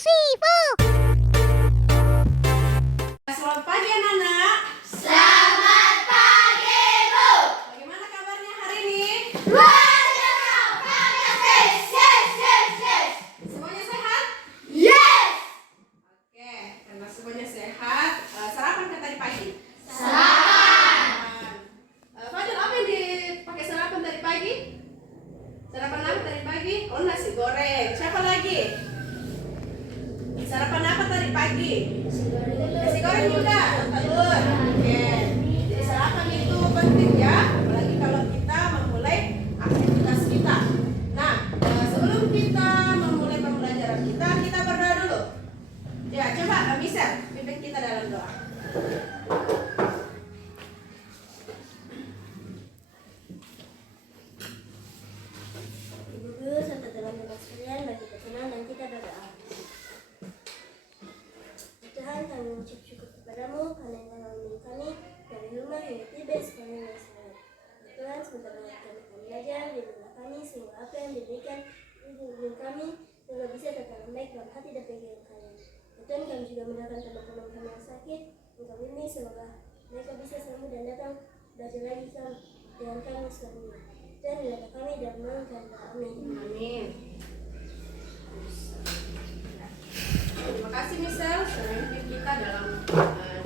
three, four. Selamat pagi anak-anak. Selamat pagi, Bu. Bagaimana kabarnya hari ini? Luar biasa. Yes. Semuanya sehat? Yes. Oke, karena semuanya sehat, sarapan kan tadi pagi? Sarapan. Fadil, apa yang dipakai sarapan tadi pagi? Sarapan apa tadi pagi? Oh, nasi goreng. Siapa lagi? Sarapan apa tadi pagi? Nasi goreng juga, telur. Oke. Jadi sarapan itu penting ya, apalagi kalau kita memulai aktivitas kita. Nah, sebelum kita memulai pembelajaran kita berdoa dulu. Ya, coba Michelle, pimpin kita dalam doa. Ibu guru serta teman-teman sekalian, mari kita tenang dan kita berdoa. Tuhan, kami mengucap syukur kepadamu karena Engkau membimbing kami dari rumah hingga tiba sekolah yang selamat. Tuhan, sebentar lagi kami akan belajar, bimbinglah kami sehingga apa yang diberikan bimbing kami juga bisa tertanam baik dalam hati dan pikiran kami. Tuhan, kami juga mendoakan teman-teman kami yang sakit, Engkau bimbing semoga mereka bisa sembuh dan datang belajar lagi dengan kami selamanya. Dan menyertai kami dan menolong kami. Amin. Amin. Terima kasih Michelle sudah memimpin kita dalam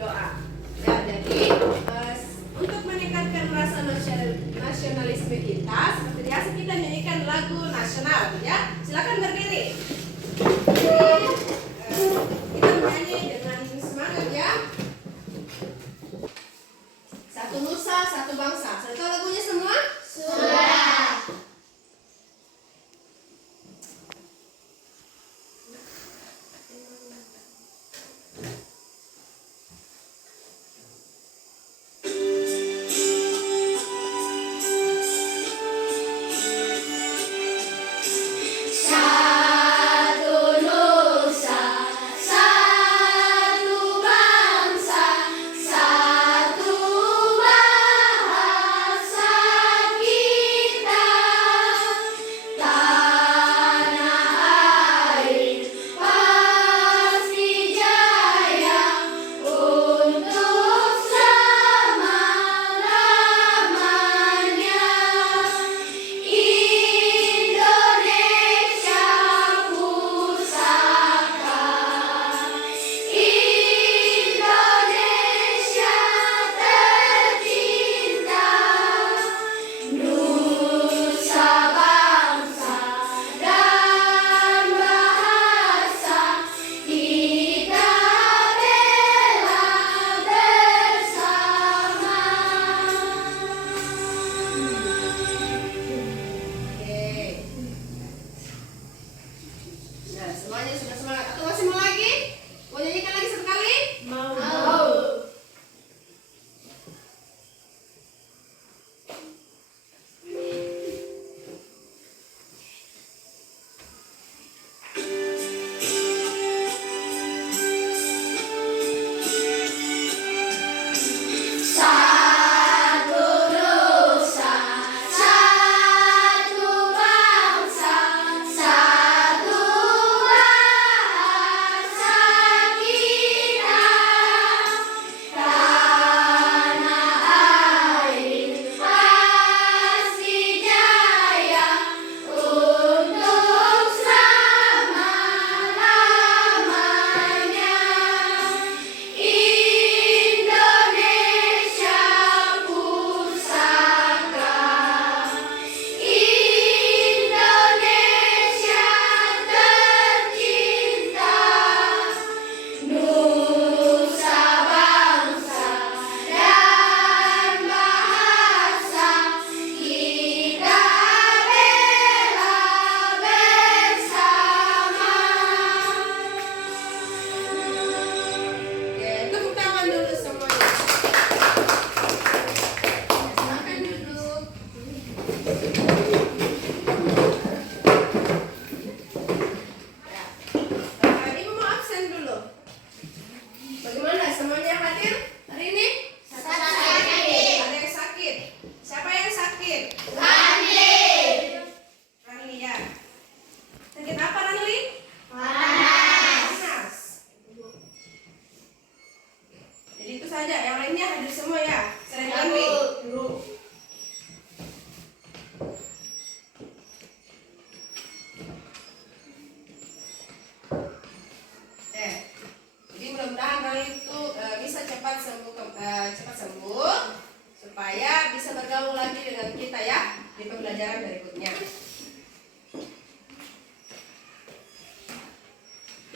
doa. Ya, jadi untuk meningkatkan rasa nasionalisme kita, seperti biasa kita nyanyikan lagu nasional, ya. Silakan berdiri. Kita menyanyi dengan semangat ya. Satu nusa, satu bangsa. Sudah tahu lagunya semua? Sudah. Satu nusa, satu bangsa, satu bahasa kita. Tanah air pasti jaya untuk selama-lamanya. Indonesia pusaka, Indonesia tercinta, nusa bangsa dan bahasa kita bela bersama. Oke. Nah, semuanya sudah semangat. Atau masih mau lagi? Mau nyanyikan lagi sekali? Mau. Satu nusa, satu bangsa, satu bahasa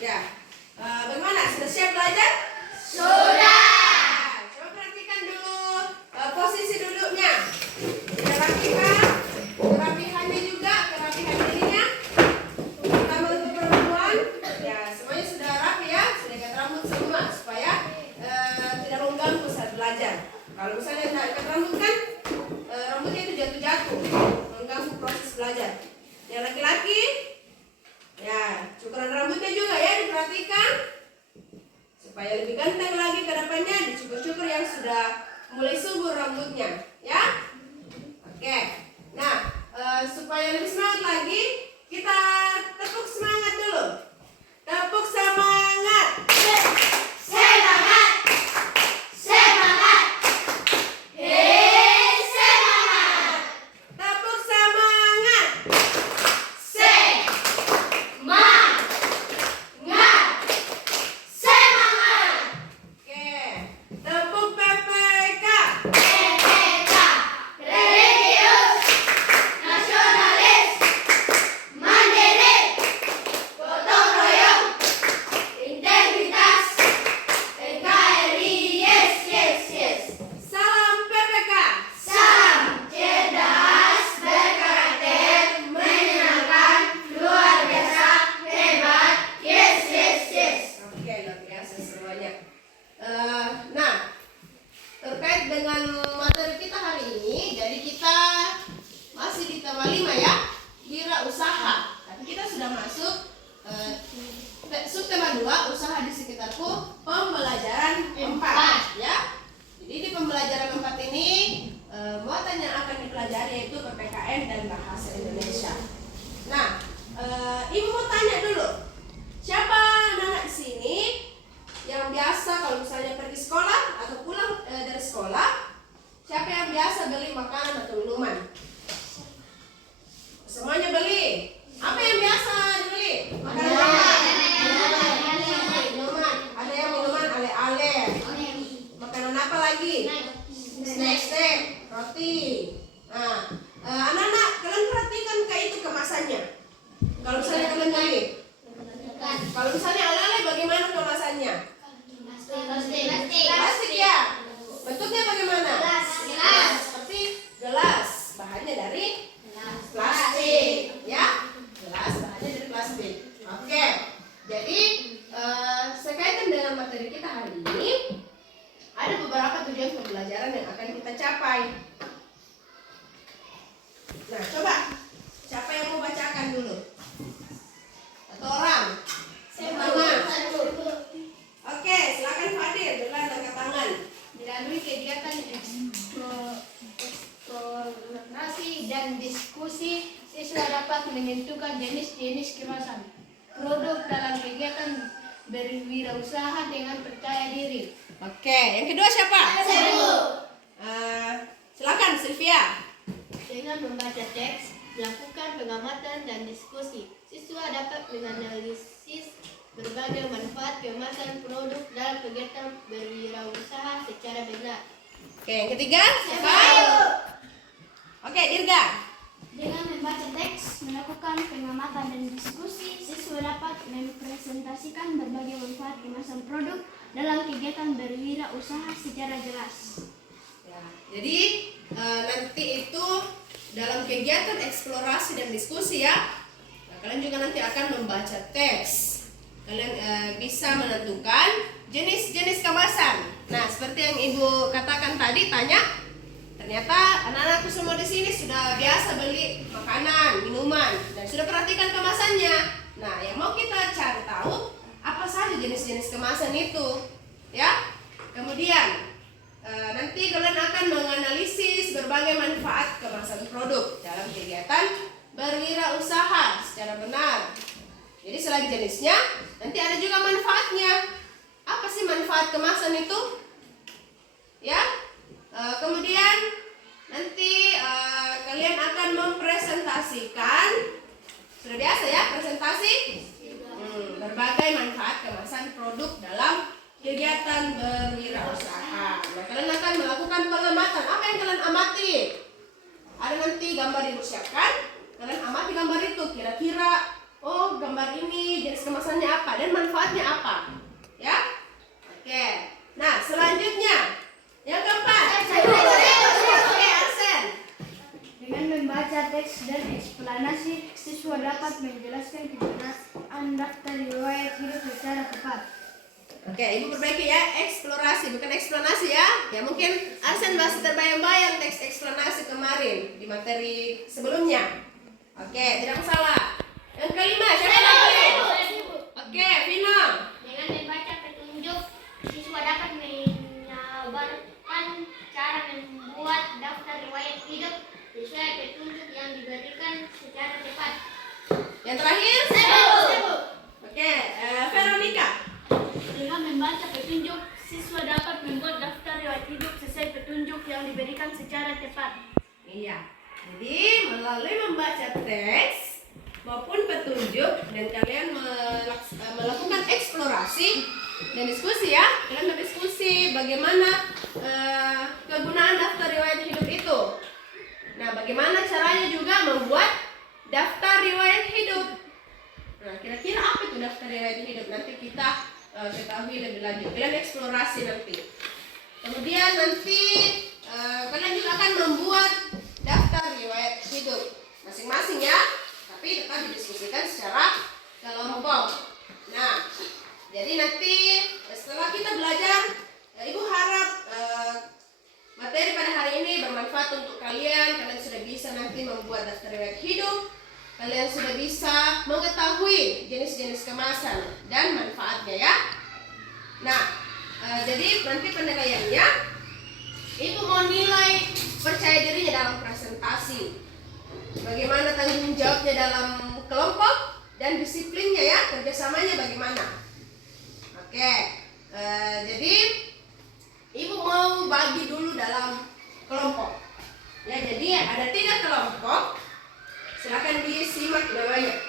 Ya. Bagaimana? Sudah siap belajar? Sudah. Coba perhatikan dulu posisi duduknya. Sudah rapikan? Kerapihannya juga, kerapihan dirinya. Terutama untuk perempuan, ya semuanya sudah rapi ya, sudah ikat rambut semua supaya tidak mengganggu saat belajar. Kalau misalnya tidak ikat rambut kan, rambutnya itu jatuh-jatuh, mengganggu proses belajar. Yang laki-laki, ya cukuran rambutnya juga ya diperhatikan supaya lebih ganteng lagi ke depannya. Dicukur-cukur yang sudah mulai subur rambutnya, ya. Oke. Nah, supaya lebih semangat lagi, kita tepuk semangat dulu. Tepuk semangat. Semangat. Semangat. Semangat. Tepuk semangat. Semangat. Semangat. Oke. Tepuk PPK. PPK. Religius. Nasionalis. Mandiri. Gotong royong. Integritas. NKRI. Yes, yes, yes. Salam PPK. Salam cerdas, berkarakter, menyenangkan, luar biasa, hebat. Yes, yes, yes. Oke, luar biasa semuanya. Nah, terkait dengan materi kita hari ini, jadi kita masih di tema 5 ya, wirausaha. Tapi kita sudah masuk subtema 2, usaha di sekitarku, pembelajaran 4 ya. Jadi di pembelajaran 4 ini muatan yang akan dipelajari yaitu PPKN dan bahasa Indonesia. Nah, Ibu mau tanya dulu, siapa anak di sini yang biasa kalau misalnya pergi sekolah atau pulang dari sekolah, siapa yang biasa beli makanan atau minuman? Semuanya beli. Apa yang biasa dibeli? Makanan. Minuman. Ada yang minuman ale-ale. Makanan apa lagi? Snack, roti. Nah, anak-anak, kalian perhatikan kayak itu kemasannya. Kalau misalnya kalian beli, kalau misalnya ale-ale bagaimana kemasannya? Plastik ya. Bentuknya bagaimana? Gelas. Seperti gelas. Bahannya dari plastik, ya. Gelas bahannya dari plastik. Oke. Jadi sekaitan dengan materi kita hari ini, ada beberapa tujuan pembelajaran yang akan kita capai. Nah, coba siapa yang mau bacakan dulu? Satu orang. Pertama. Oke, silakan Fadil, dengan angkat tangan. Melalui kegiatan eksplorasi dan diskusi, siswa dapat menentukan jenis-jenis kemasan produk dalam kegiatan berwirausaha dengan percaya diri. Oke, yang kedua siapa? Seru. Silakan Sylvia. Dengan membaca teks, melakukan pengamatan dan diskusi, siswa dapat menganalisis berbagai manfaat kemasan produk dalam kegiatan berwirausaha secara benar. Oke, yang ketiga siapa? Oke, Dirga. Dengan membaca teks, melakukan pengamatan dan diskusi, siswa dapat mempresentasikan berbagai manfaat kemasan produk dalam kegiatan berwirausaha secara jelas. Ya, jadi nanti itu dalam kegiatan eksplorasi dan diskusi ya. Nah, kalian juga nanti akan membaca teks. Kalian bisa menentukan jenis-jenis kemasan. Nah, seperti yang Ibu katakan tadi, tanya, ternyata anak-anakku semua di sini sudah biasa beli makanan, minuman, dan sudah perhatikan kemasannya. Nah, yang mau kita cari tahu apa saja jenis-jenis kemasan itu, ya. Kemudian nanti kalian akan menganalisis berbagai manfaat kemasan produk dalam kegiatan berwirausaha secara benar. Jadi selain jenisnya, nanti ada juga manfaatnya. Apa sih manfaat kemasan itu? Ya. Kemudian nanti kalian akan mempresentasikan, sudah biasa ya presentasi, berbagai manfaat kemasan produk dalam kegiatan berwirausaha. Nah, kalian akan melakukan pengamatan. Apa yang kalian amati? Ada nanti gambar dipersiapkan. Kalian amati gambar itu. Kira-kira, oh gambar ini jenis kemasannya apa? dan manfaatnya apa? Ya. Oke. Nah, selanjutnya yang keempat. Oke, Arsen. Dengan membaca teks dan eksplanasi, siswa dapat menjelaskan kegunaan daftar riwayat hidup secara tepat. Oke, Ibu perbaiki ya, eksplorasi bukan eksplanasi ya. Ya mungkin Arsen masih terbayang-bayang teks eksplanasi kemarin di materi sebelumnya. Oke, tidak masalah. Yang kelima, siapa lagi? Oke, Vino. Dengan membaca petunjuk, siswa dapat menyabarkan cara membuat daftar riwayat hidup sesuai petunjuk yang diberikan secara tepat. Yang terakhir? Oke, Veronica. Dengan membaca petunjuk, siswa dapat membuat daftar riwayat hidup sesuai petunjuk yang diberikan secara tepat. Iya. Jadi melalui membaca teks maupun petunjuk dan kalian melakukan eksplorasi dan diskusi ya. Kalian berdiskusi bagaimana kegunaan daftar riwayat hidup itu. Nah, bagaimana caranya juga membuat daftar riwayat hidup. Nah, kira-kira apa itu daftar riwayat hidup? Nanti kita ketahui lebih lanjut. Kalian eksplorasi nanti. Kemudian nanti kalian juga akan membuat daftar riwayat hidup masing-masing ya, tapi tetap didiskusikan secara kelompok. Nah, jadi nanti setelah kita belajar, Ibu harap materi pada hari ini bermanfaat untuk kalian. Kalian sudah bisa nanti membuat daftar riwayat hidup. Kalian sudah bisa mengetahui jenis-jenis kemasan dan manfaatnya ya. Nah, jadi nanti penilaiannya, Ibu mau nilai percaya dirinya dalam presentasi, bagaimana tanggung jawabnya dalam kelompok, dan disiplinnya ya, kerjasamanya bagaimana. Oke, jadi Ibu mau bagi dulu dalam kelompok. Ya, jadi ada 3 kelompok. Silakan disimak namanya.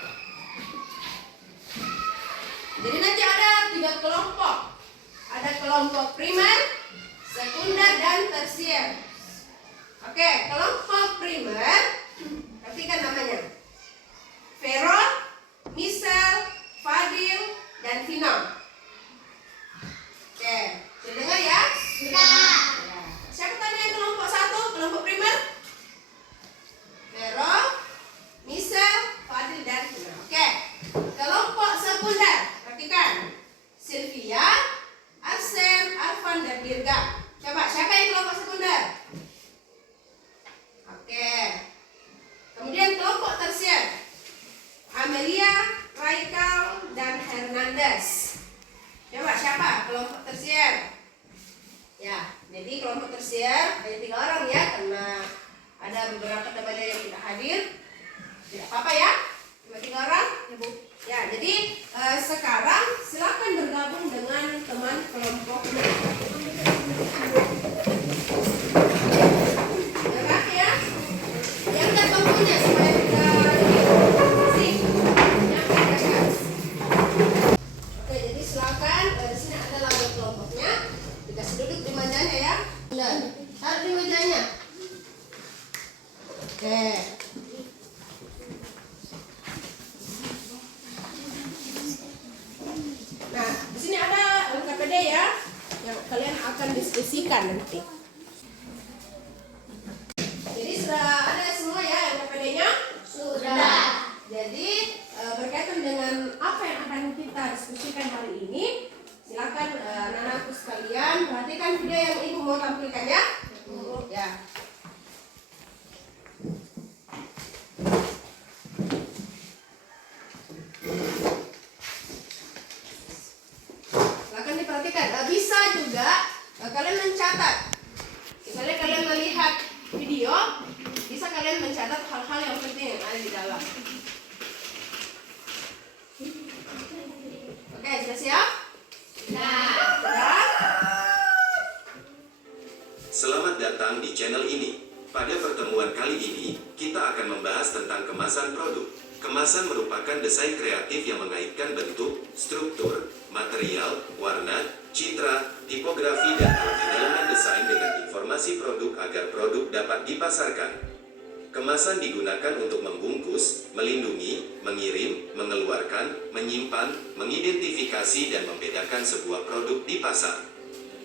Jadi nanti ada 3 kelompok. Ada kelompok primer, sekunder, dan tersier. Oke, kelompok primer, perhatikan namanya. Vero, Michelle, Fadil, dan Vino. Oke, sudah dengar ya? Sudah. Siapa tadi yang kelompok 1, kelompok primer? Vero, Michelle, Fadil, dan Vino. Oke, kelompok sekunder, perhatikan. Sylvia, Arsen, Arfan, dan Dirga. Coba, siapa yang kelompok sekunder? Oke. Kemudian kelompok tersier, Amelia, Raikal, dan Hernandez. Coba, siapa kelompok tersier? Ya, jadi kelompok tersier ada 3 orang ya, karena ada beberapa teman yang tidak hadir. Tidak apa-apa ya, cuma 3 orang. Ya, Bu. Ya, jadi sekarang silakan bergabung dengan teman kelompok. Gerak ya. Diangkat bangkunya supaya tidak sing. Yang diangkat. Oke, jadi silakan di sini ada label kelompoknya. Dikasih duduk di mejanya ya. Benar. Taruh di mejanya. Oke. Nah, di sini ada LKPD ya, yang kalian akan diskusikan nanti. Jadi sudah ada semua ya LKPD-nya? Sudah. Jadi berkaitan dengan apa yang akan kita diskusikan hari ini, silakan anak-anakku sekalian perhatikan video yang Ibu mau tampilkan ya. Ya. Silakan diperhatikan. Bisa juga kalian mencatat. Misalnya kalian melihat video, bisa kalian mencatat hal-hal yang penting yang ada di dalam. Oke, sudah siap? Nah, sudah. Selamat datang di channel ini. Pada pertemuan kali ini, kita akan membahas tentang kemasan produk. Kemasan merupakan desain kreatif yang mengaitkan bentuk, struktur, material, warna, citra, tipografi, dan elemen desain dengan informasi produk agar produk dapat dipasarkan. Kemasan digunakan untuk membungkus, melindungi, mengirim, mengeluarkan, menyimpan, mengidentifikasi dan membedakan sebuah produk di pasar.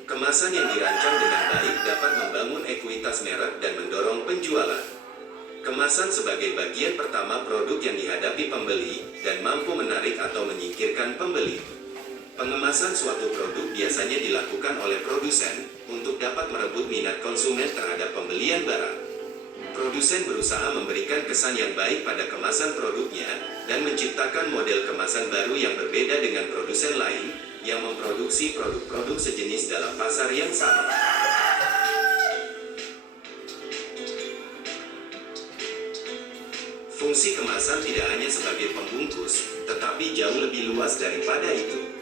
Kemasan yang dirancang dengan baik dapat membangun ekuitas merek dan mendorong penjualan. Kemasan sebagai bagian pertama produk yang dihadapi pembeli dan mampu menarik atau menyingkirkan pembeli. Pengemasan suatu produk biasanya dilakukan oleh produsen untuk dapat merebut minat konsumen terhadap pembelian barang. Produsen berusaha memberikan kesan yang baik pada kemasan produknya dan menciptakan model kemasan baru yang berbeda dengan produsen lain yang memproduksi produk-produk sejenis dalam pasar yang sama. Fungsi kemasan tidak hanya sebagai pembungkus, tetapi jauh lebih luas daripada itu.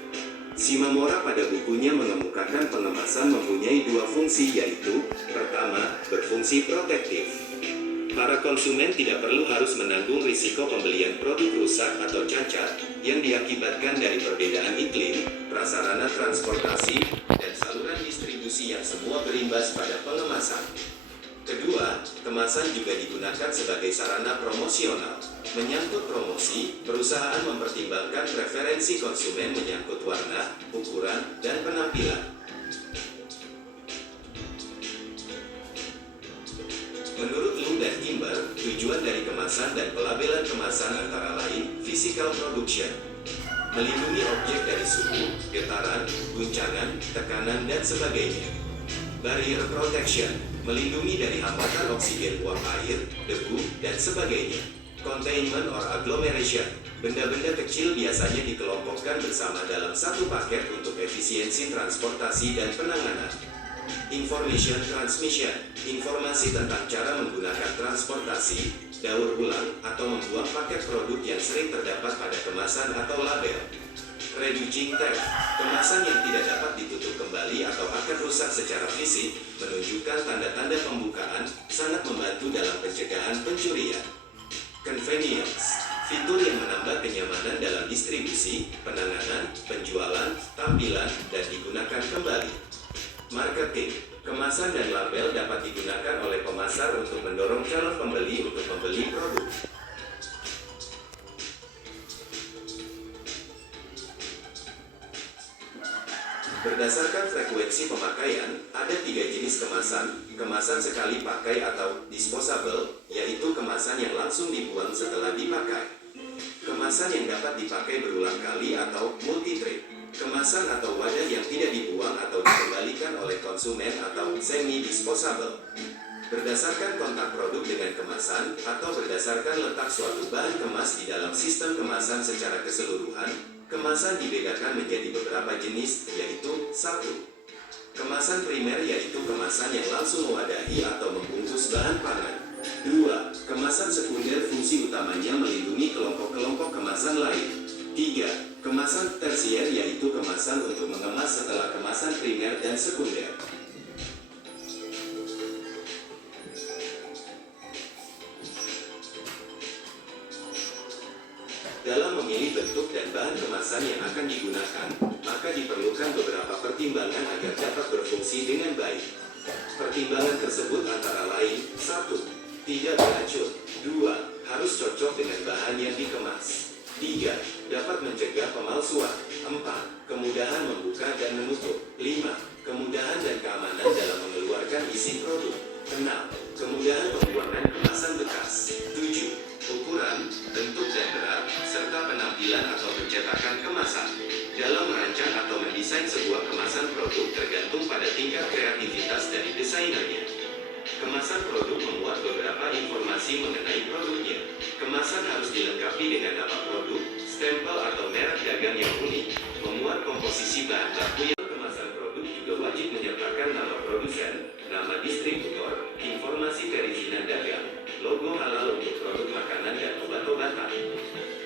Shimamura pada bukunya mengemukakan pengemasan mempunyai dua fungsi, yaitu pertama, berfungsi protektif. Para konsumen tidak perlu harus menanggung risiko pembelian produk rusak atau cacat yang diakibatkan dari perbedaan iklim, prasarana transportasi, dan saluran distribusi yang semua berimbas pada pengemasan. Kedua, kemasan juga digunakan sebagai sarana promosional. Menyangkut promosi, perusahaan mempertimbangkan preferensi konsumen menyangkut warna, ukuran, dan penampilan. Menurut Lu dan Kimber, tujuan dari kemasan dan pelabelan kemasan antara lain physical production, melindungi objek dari suhu, getaran, guncangan, tekanan, dan sebagainya. Barrier protection, melindungi dari hambatan oksigen uap air, debu, dan sebagainya. Containment or agglomeration, benda-benda kecil biasanya dikelompokkan bersama dalam satu paket untuk efisiensi transportasi dan penanganan. Information transmission, informasi tentang cara menggunakan transportasi, daur ulang, atau membuang paket produk yang sering terdapat pada kemasan atau label. Reducing theft, kemasan yang tidak dapat ditutup kembali atau akan rusak secara fisik, menunjukkan tanda-tanda pembukaan, sangat membantu dalam pencegahan pencurian. Convenience, fitur yang menambah kenyamanan dalam distribusi, penanganan, penjualan, tampilan, dan digunakan kembali. Marketing, kemasan dan label dapat digunakan oleh pemasar untuk mendorong calon pembeli untuk membeli produk. Berdasarkan frekuensi pemakaian, ada 3 jenis kemasan. Kemasan sekali pakai atau disposable, yaitu kemasan yang langsung dibuang setelah dipakai. Kemasan yang dapat dipakai berulang kali atau multi-trip. Kemasan atau wadah yang tidak dibuang atau dikembalikan oleh konsumen atau semi-disposable. Berdasarkan kontak produk dengan kemasan atau berdasarkan letak suatu bahan kemas di dalam sistem kemasan secara keseluruhan, kemasan dibedakan menjadi beberapa jenis, yaitu 1. Kemasan primer, yaitu kemasan yang langsung mewadahi atau membungkus bahan pangan. 2. Kemasan sekunder, fungsi utamanya melindungi kelompok-kelompok kemasan lain. 3. Kemasan tersier, yaitu kemasan untuk mengemas setelah kemasan primer dan sekunder. Dalam memilih bentuk dan bahan kemasan yang akan digunakan, maka diperlukan beberapa pertimbangan agar dapat berfungsi dengan baik. Pertimbangan tersebut antara lain: 1. Tidak beracun. 2. Harus cocok dengan bahan yang dikemas. 3. Dapat mencegah pemalsuan. 4. Kemudahan membuka dan menutup. 5. Kemudahan dan keamanan dalam mengeluarkan isi produk. 6. Kemudahan pembuangan kemasan bekas. 7. Ukuran, bentuk dan berat, serta penampilan atau pencetakan kemasan. Dalam merancang atau mendesain sebuah kemasan produk tergantung pada tingkat kreativitas dari desainernya. Kemasan produk memuat beberapa informasi mengenai produknya. Kemasan harus dilengkapi dengan nama produk, stempel atau merek dagang yang unik, memuat komposisi bahan baku yang kemasan produk juga wajib menyertakan nama produsen, nama distributor, informasi perizinan dagang, logo halal untuk produk makanan dan obat-obatan.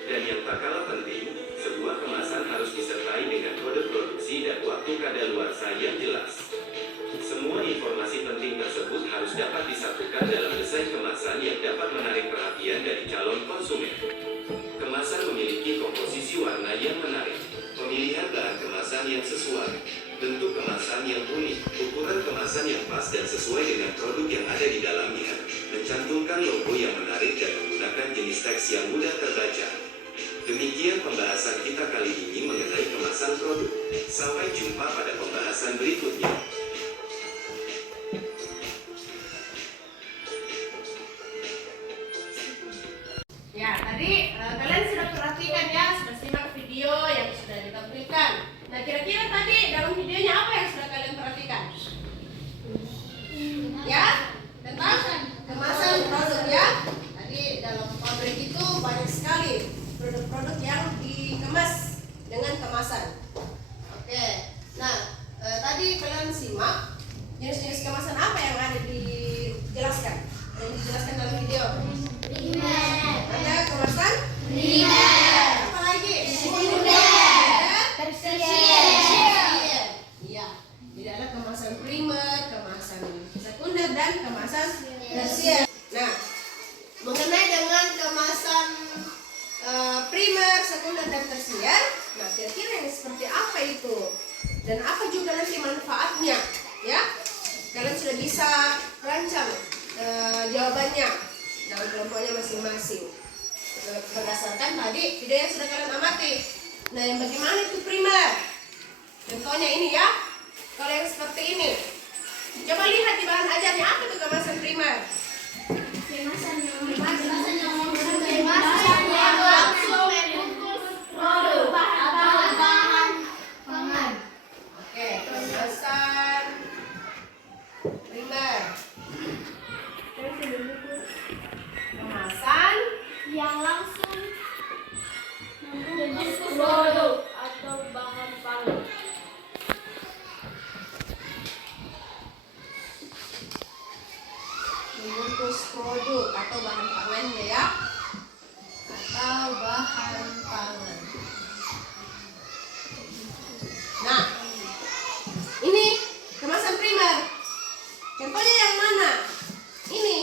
Dan yang tak kalah penting, sebuah kemasan harus disertai dengan kode produksi dan waktu kadaluarsa yang jelas. Semua informasi penting tersebut harus dapat disatukan dalam desain kemasan yang dapat menarik perhatian dari calon konsumen. Kemasan memiliki komposisi warna yang menarik, pemilihan bahan kemasan yang sesuai, bentuk kemasan yang unik, ukuran kemasan yang pas dan sesuai dengan produk yang ada di dalamnya, mencantumkan logo yang menarik dan menggunakan jenis teks yang mudah terbaca. Demikian pembahasan kita kali ini mengenai kemasan produk. Sampai jumpa pada pembahasan berikutnya. Ya, tadi kalian sudah perhatikan ya, sudah simak video yang sudah ditampilkan. Nah, kira-kira tadi dalam videonya apa yang sudah kalian perhatikan? Ya, tentang kemasan produk ya. Tadi dalam pabrik itu banyak sekali produk-produk yang dikemas dengan kemasan. Oke, nah tadi kalian simak jenis-jenis kemasan apa yang ada dijelaskan? Yang dijelaskan dalam video. Ada kemasan primer. Apa lagi? Sekunder. Tersier. Iya. Jadi ada kemasan primer, kemasan sekunder dan kemasan tersier. Nah, mengenai dengan kemasan primer, sekunder dan tersier, nah kira-kira yang seperti apa itu? Dan apa juga nanti manfaatnya? Ya, kalian sudah bisa rancang jawabannya dalam kelompoknya masing-masing berdasarkan tadi video yang sudah kalian amati. Nah, yang bagaimana itu primer? Contohnya ini ya. Kalau yang seperti ini, coba lihat di bahan ajarnya apa itu kemasan primer. Kemasan yang langsung membungkus produk bahan pangan. Oke, kemasan primer. Kemasan Yang langsung membungkus produk atau bahan pangan. membungkus produk atau bahan pangannya ya, atau bahan pangan. Nah, ini kemasan primer. Contohnya yang mana? Ini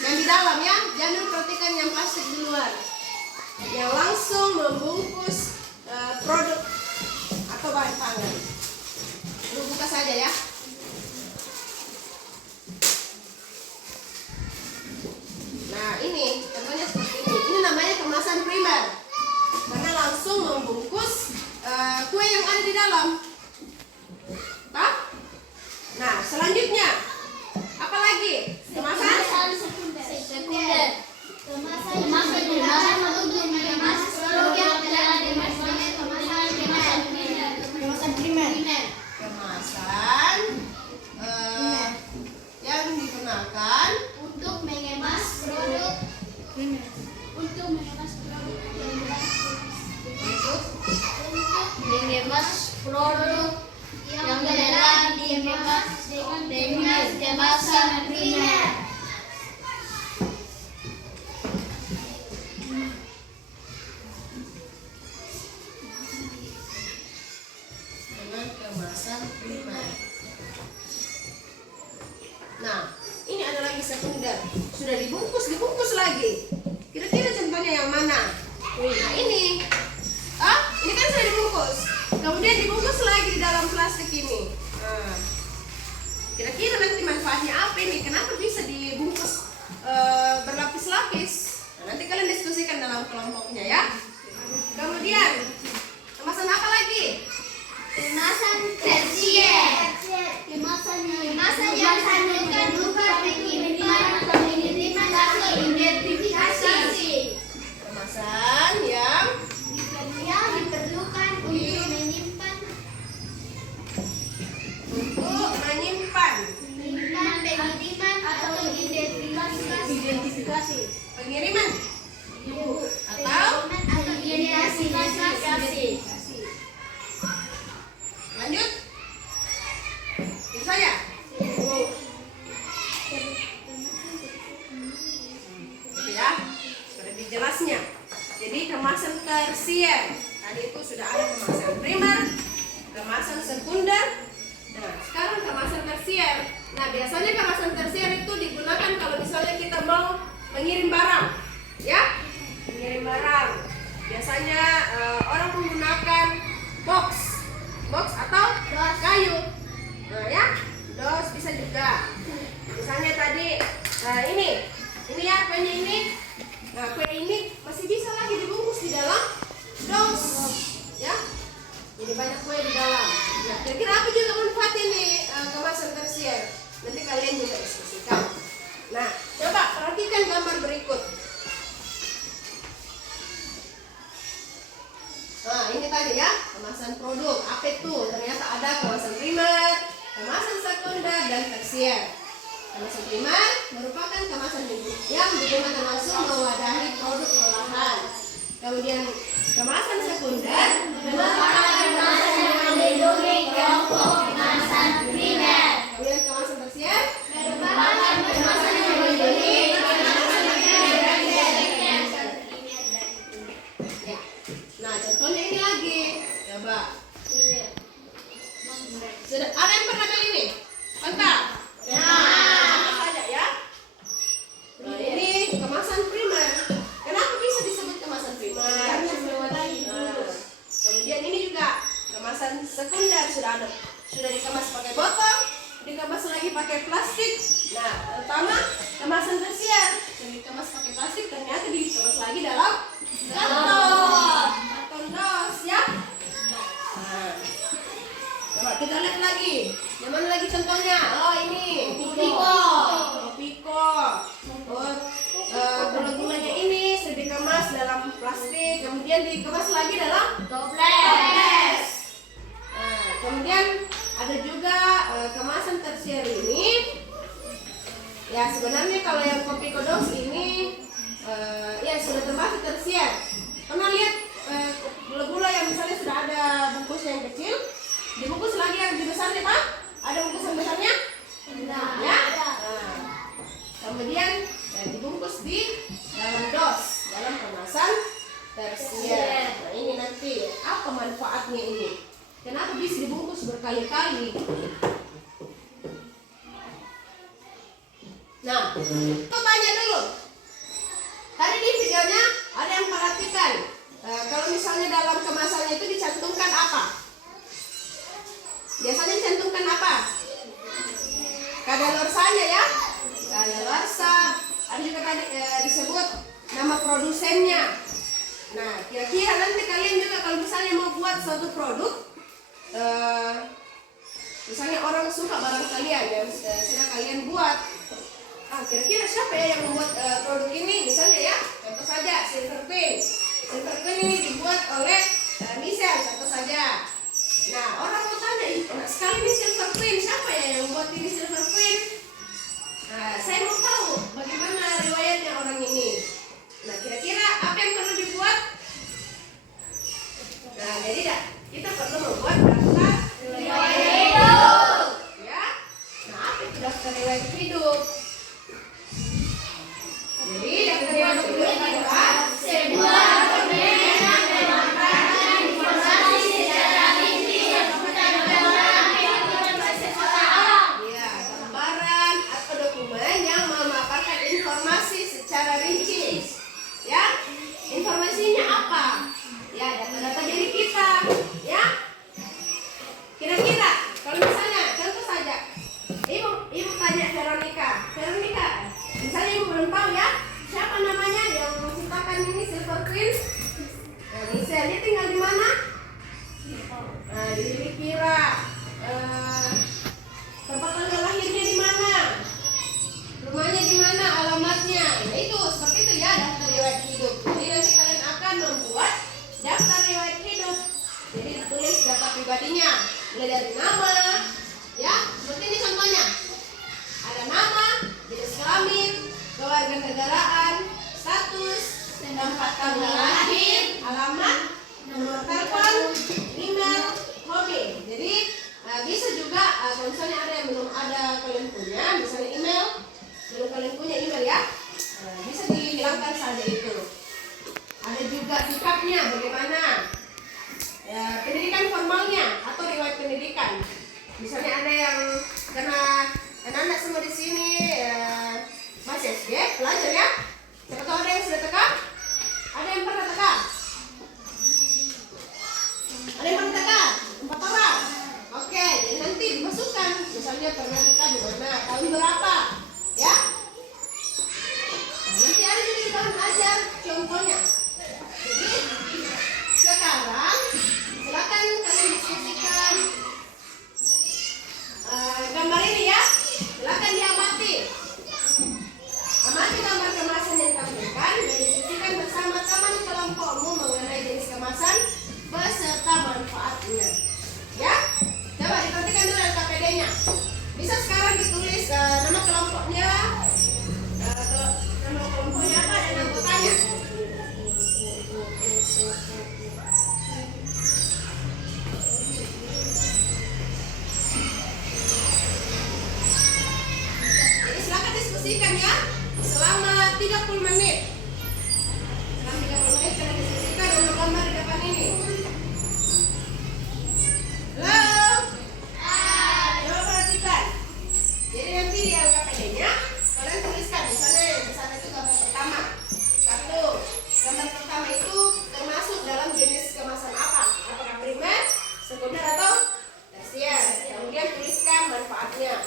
yang di dalam ya. Jangan perhatikan yang plastik di luar. Yang langsung membungkus produk atau bahan pangan. Lu buka saja ya. Nah, ini contohnya seperti ini. Ini namanya kemasan primer karena langsung membungkus kue yang ada di dalam. Nah, selanjutnya apa lagi? Kemasan Sekunder. Kemasan digunakan untuk mengemas produk yang telah dikemas sebagai kemasan primer. Kemasan yang digunakan Untuk mengemas produk untuk mengemas produk yang telah dikemas dengan kemasan primer. dengan kemasan primer. Nah, ini ada lagi sekunder. Sudah dibungkus lagi. Kira-kira contohnya yang mana? Nah, ini. Ini kan sudah dibungkus. Kemudian dibungkus lagi di dalam plastik ini. Nah, kira-kira nanti manfaatnya apa ini? Kenapa bisa dibungkus berlapis-lapis? Nah, nanti kalian diskusikan dalam kelompoknya ya. Kemudian kemasan apa lagi? Kemasan tersier. Kemasan yang menunjukkan bukan pengiriman atau pengiriman tapi identifikasi. Kemasan yang diperlukan untuk menyimpan pengiriman atau identifikasi. pengiriman atau identifikasi. lanjut. Itu saja. Itu ya, sudah dijelasnya. Jadi kemasan tersier tadi itu sudah ada kemasan primer, kemasan sekunder. Nah, sekarang kemasan tersier. Nah, biasanya kemasan tersier itu digunakan kalau misalnya kita mau mengirim barang, ya, mengirim barang. Biasanya orang menggunakan box atau kayu. Nah, ya, dos bisa juga. Misalnya tadi Nah ini ya kuenya ini. Nah kue ini masih bisa lagi dibungkus di dalam dos, ya. Jadi banyak kue di dalam. Nah kira-kira apa juga manfaat ini kemasan tersier? Nanti kalian juga diskusikan. Nah coba perhatikan gambar berikut. Nah ini tadi ya kemasan produk. Apa itu? Ternyata ada kemasan primer, kemasan sekunder, dan tersier. Kemasan primer merupakan kemasan yang digunakan langsung mewadahi produk olahan. Kemudian kemasan sekunder merupakan kemasan yang melindungi kelompok kemasan primer. Kemudian kemasan tersier merupakan kemasan yang melindungi kemasan primer. Ya. Nah contohnya ini lagi. Coba. Sudah ada yang pernah kali ini? Kontak? Saja ya. Nah, ini kemasan primer. Kenapa bisa disebut kemasan primer? Kemudian ini juga kemasan sekunder, sudah dikemas pakai botol, dikemas lagi pakai plastik. Nah, pertama kemasan tersier, sudah dikemas pakai plastik, ternyata dikemas lagi dalam karton dos ya. Nah, coba kita lihat lagi. Yang mana lagi contohnya? Oh ini Piko. Gula-gulanya ini sudah dikemas dalam plastik, kemudian dikemas lagi dalam toples. Nah, kemudian ada juga kemasan tersier ini. Ya sebenarnya kalau yang Kopiko dos ini ya sudah termasuk tersier. Pernah lihat gula-gula yang misalnya sudah ada bungkusnya yang kecil, dibungkus lagi yang lebih besarnya, Pak? Ada bungkusan besarnya? Ya. Nah, kemudian dibungkus di dalam dos, dalam kemasan tersier. Nah ini nanti apa manfaatnya ini? Kenapa bisa dibungkus berkali-kali? Nah, tanya dulu. Tadi di videonya ada yang perhatikan. Kalau misalnya dalam kemasannya itu dicantumkan apa? Biasanya dicantumkan apa? Kadaluarsanya ya. Kadaluarsa. Ada juga tadi disebut nama produsennya. Nah, kira-kira nanti kalian juga kalau misalnya mau buat suatu produk, misalnya orang suka barang kalian yang sedang kalian buat, kira-kira siapa ya yang membuat produk ini? Misalnya ya, contoh saja Silver Queen. Silver Queen ini dibuat oleh Michelle, contoh saja. Nah, orang mau tanya, enak sekali ini Silver Queen, siapa ya yang membuat ini Silver Queen? Nah, saya mau tahu bagaimana riwayatnya orang ini. Nah, kira-kira apa yang perlu dibuat? Nah, jadi kita perlu membuat daftar riwayat hidup. Ya. Nah, apa itu daftar riwayat hidup? Jadi daftar riwayat hidup adalah sebuah dokumen yang memaparkan informasi secara rinci seputar orang kehidupan seseorang. Ya, gambaran atau dokumen yang memaparkan informasi secara rinci. Ya, informasinya apa? Ya, data-data diri kita. Ya, kira-kira kalau misalnya contoh saja, ibu tanya Veronica, misalnya ibu belum tahu ya siapa namanya yang menciptakan ini Silver Queen. Nah, Michelle, dia tinggal di mana? Nah, dikira tempat tanggal lahirnya di mana? Rumahnya di mana? Alamatnya? Nah, itu seperti itu ya daftar riwayat hidup. Jadi nanti kalian akan membuat daftar riwayat hidup. Jadi tulis data pribadinya, mulai dari nama, ya seperti ini contohnya. Ada nama, jenis kelamin, kewarganegaraan, status, tempat tanggal lahir, alamat, nomor telepon, email, hobi. Jadi bisa juga kalau misalnya ada yang belum ada kalian punya, misalnya email, belum kalian punya email ya, bisa dihilangkan saja itu. Ada juga sikapnya bagaimana, ya, pendidikan formalnya atau riwayat pendidikan. Misalnya ada yang karena anak-anak semua di sini masih SD belajar ya. Siapa tahu ada yang sudah TK? Ada yang pernah TK? Ada yang pernah TK? 4 orang. Oke, jadi nanti dimasukkan. Misalnya pernah TK di mana? Tahun berapa? Ya. 30 menit. Setelah 30 menit kalian diskusikan untuk gambar di depan ini. Halo? Coba perhatikan. Jadi nanti di LKPD-nya kalian tuliskan misalnya di sana itu gambar pertama. 1. Gambar pertama itu termasuk dalam jenis kemasan apa? Apakah primer, sekunder atau tersier? Kemudian tuliskan manfaatnya.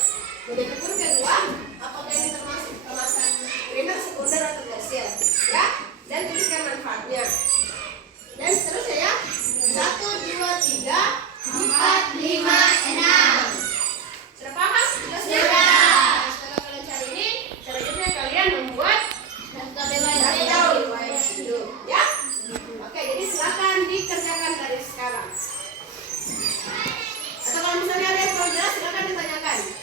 Begitupun kedua, apakah ini termasuk kemasan primer, sekunder atau tersier? Ya, dan tuliskan manfaatnya. Dan seterusnya ya. 1, 2, 3, 4, 5, 6. Sudah paham? Tugasnya? Setelah kalian cari ini, selanjutnya kalian membuat daftar riwayat hidup. Ya? Oke, jadi silakan dikerjakan dari sekarang. Atau kalau misalnya ada yang kurang jelas, silakan ditanyakan.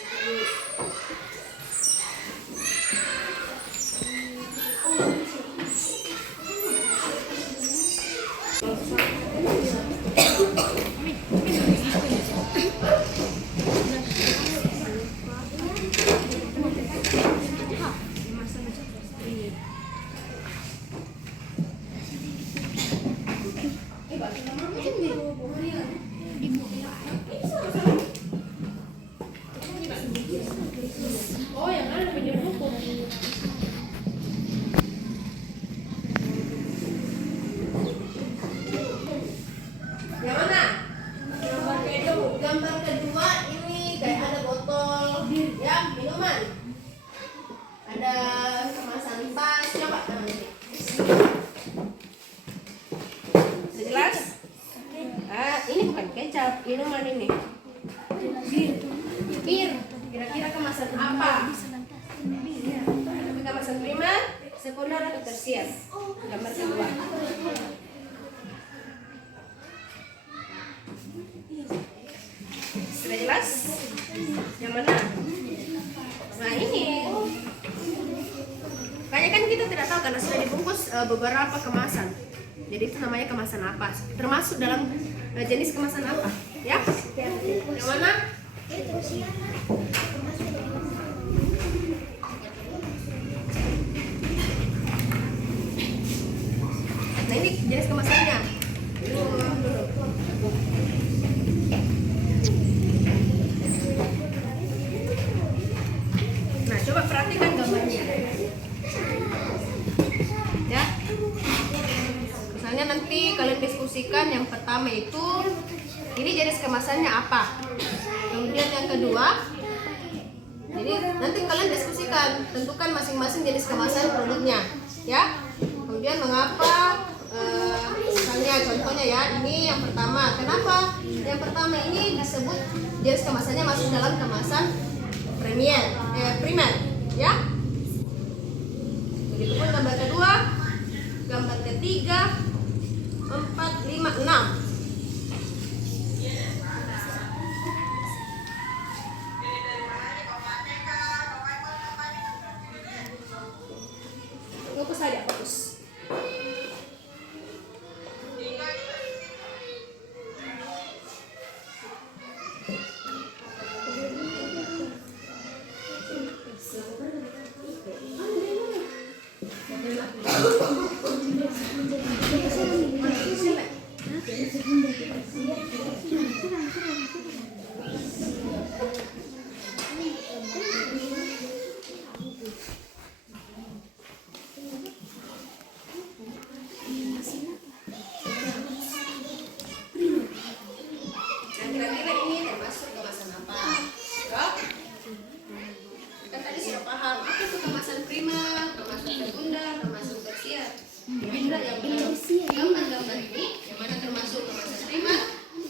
Oh, yang mana punya buku? Yang mana? Gambar kedua ini kayak ada botol ya minuman. Ada kemasan tas. Coba sudah jelas? Ini bukan kecap, minuman ini. Bir. Kira-kira kemasan apa? Kemasan primer, sekunder atau tersier? Gambar kedua. Sudah jelas? Yang mana? Nah ini. Kayaknya kan kita tidak tahu karena sudah dibungkus beberapa kemasan. Jadi itu namanya kemasan apa? Termasuk dalam jenis kemasan apa? Ya? Yang mana? Nah ini jenis kemasannya. Nah coba perhatikan gambarnya. Ya. Misalnya nanti kalian diskusikan yang pertama itu ini jenis kemasannya apa. Kemudian yang kedua, jadi nanti kalian diskusikan, tentukan masing-masing jenis kemasan produknya, ya. Kemudian mengapa, misalnya contohnya ya, ini yang pertama. Kenapa yang pertama ini disebut jenis kemasannya masuk dalam kemasan primer, ya. Begitupun gambar kedua, gambar ketiga, 4, 5, 6. Fokus saja, fokus. Kira-kira ini termasuk kemasan apa? Kan tadi sudah paham apa itu kemasan primer, kemasan sekunder, kemasan tersier. Kira-kira yang benar gambar-gambar ini yang mana termasuk kemasan primer,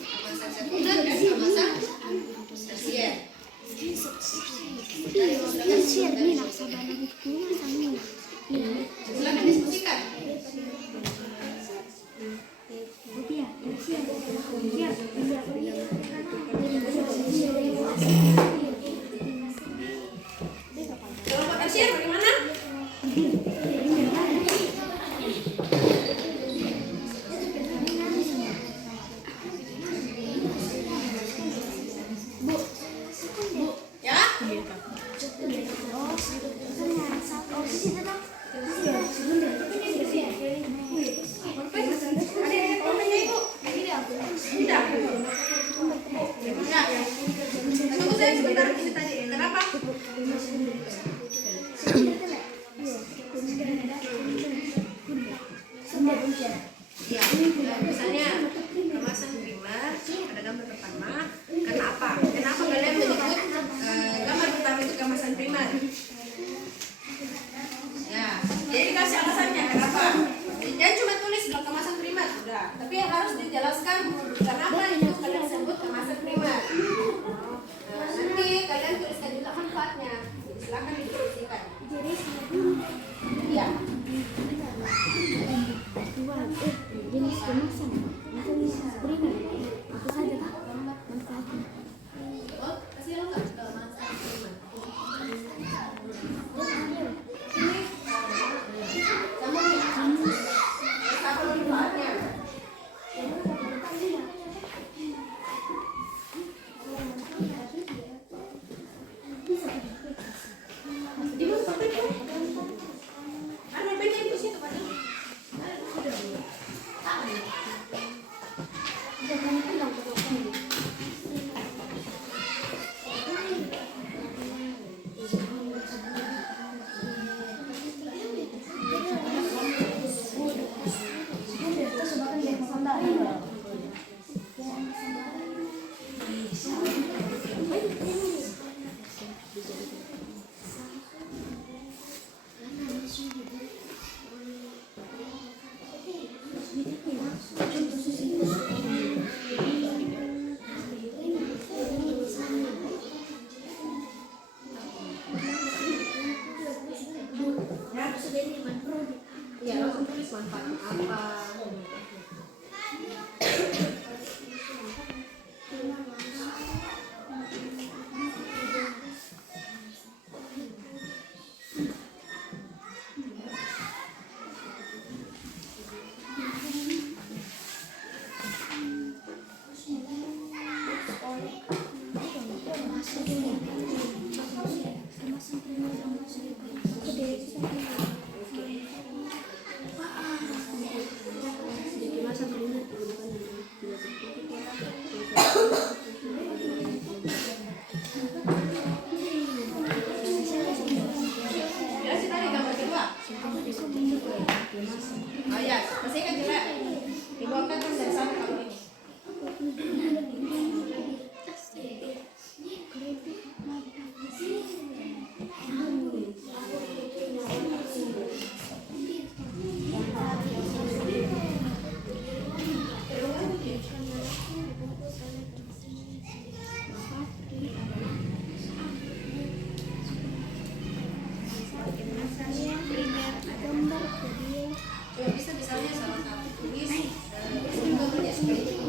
kemasan sekunder dan kemasan tersier. Silakan diskusikan. Kelompok tersier bagaimana? Ya? Ya. Tunggu saya sebentar ini tadi. Kenapa? Ya, misalnya kemasan primer ada gambar pertama. Kenapa? Kenapa kalian menyebut gambar pertama itu kemasan primer? Ya, jadi kasih alasannya kenapa. Jangan cuma tulis bilang kemasan primer sudah, tapi harus dijelaskan kenapa itu kalian sebut kemasan primer. Nanti kalian tuliskan juga manfaatnya. Silakan didiskusikan. Iya. Jenis kemasan primer apa saja Pak manfaatnya? Oh, kasih lo nggak kemasan primer? Apa manfaatnya? Ya, langsung tulis manfaatnya apa. Oh ya, masih kan jelek. Dibawakan kan dari sana kalau ini. Coba bisa misalnya salah satu tulis contohnya seperti ini.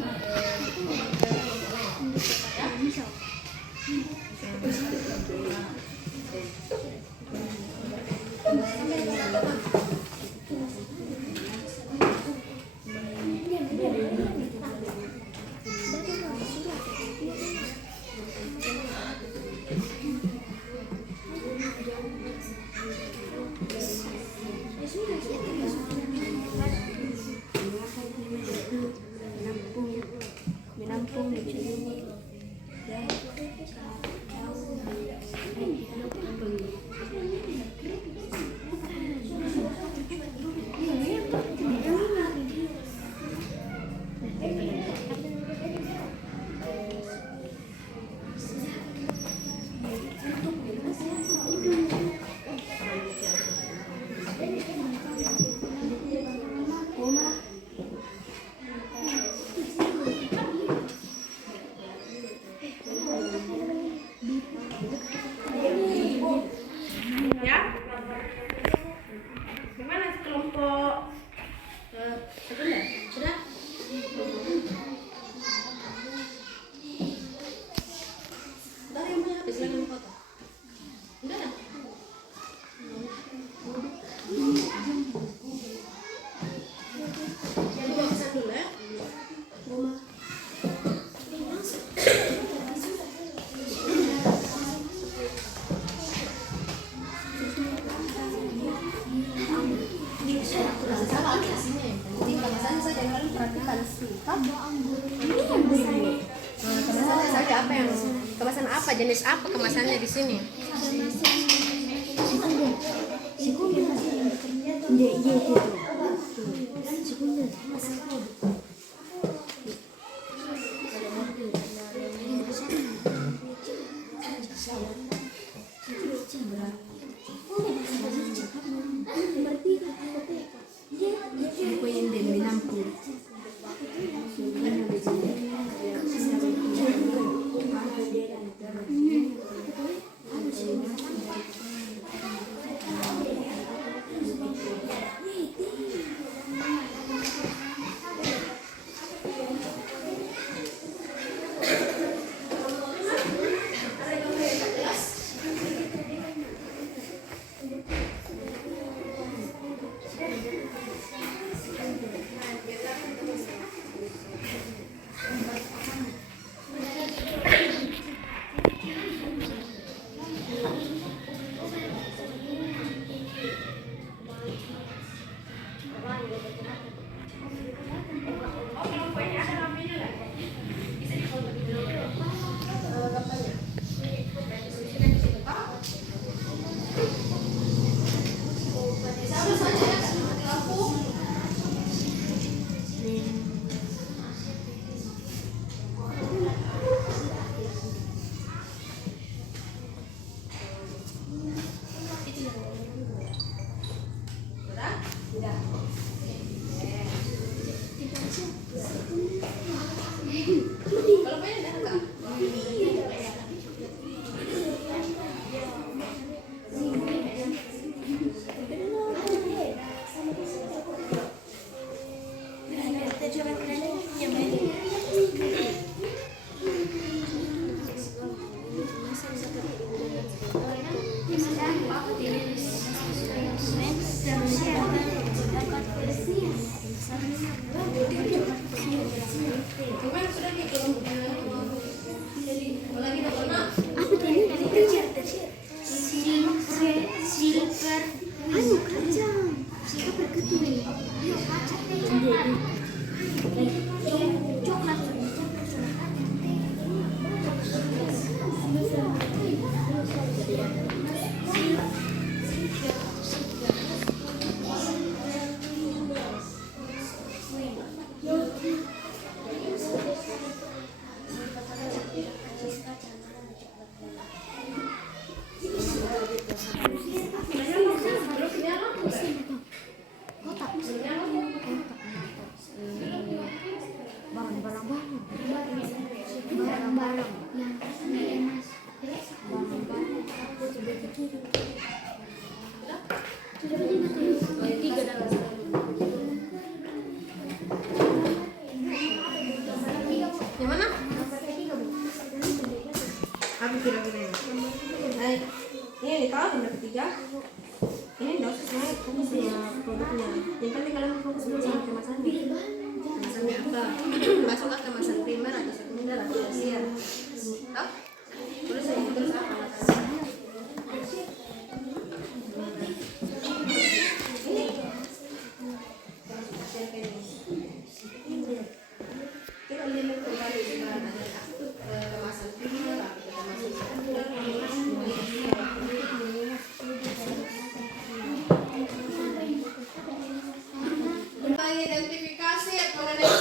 Ya. apa? Jenis apa kemasannya di sini? Yang mana? Apa kira-kira ini? Baik. Ini tahu nomor 3. Ini nggak usah semuanya fokus sama produknya. Yang penting kalian fokus dulu sama kemasannya. Kemasannya apa? Masuk ke kemasan primer atau sekunder atau tersier. Tahu? Terus apa? Kita lihat kembali dengan kemasan primer atau kemasan sekunder. Identifikasi mengenai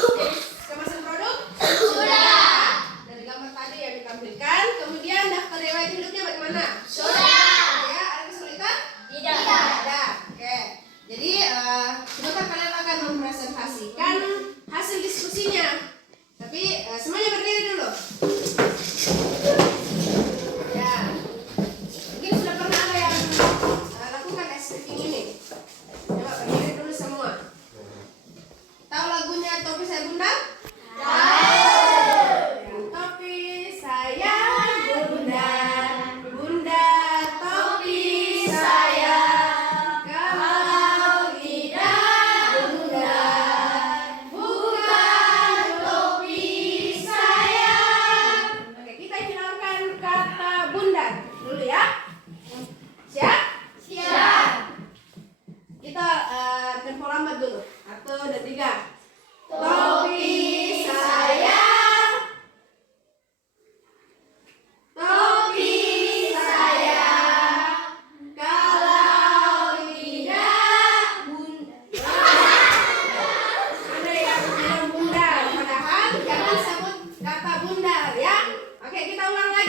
kemasan produk? Sudah. Dan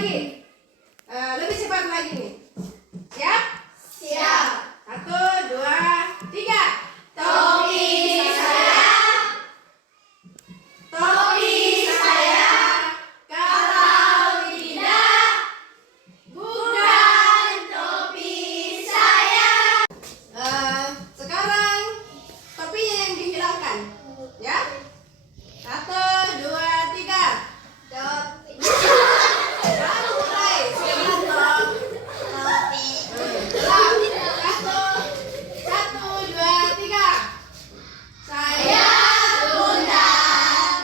lagi. Lebih cepat lagi nih. Siap? Siap. 1, 2, 3. Topi saya. Topi saya. Kalau tidak, bukan topi saya. Sekarang topinya yang dihilangkan. Ya? 1, 2, 3. Baru mulai. Silakan dong. Ulang. 1, 2, 3. Saya Bunda.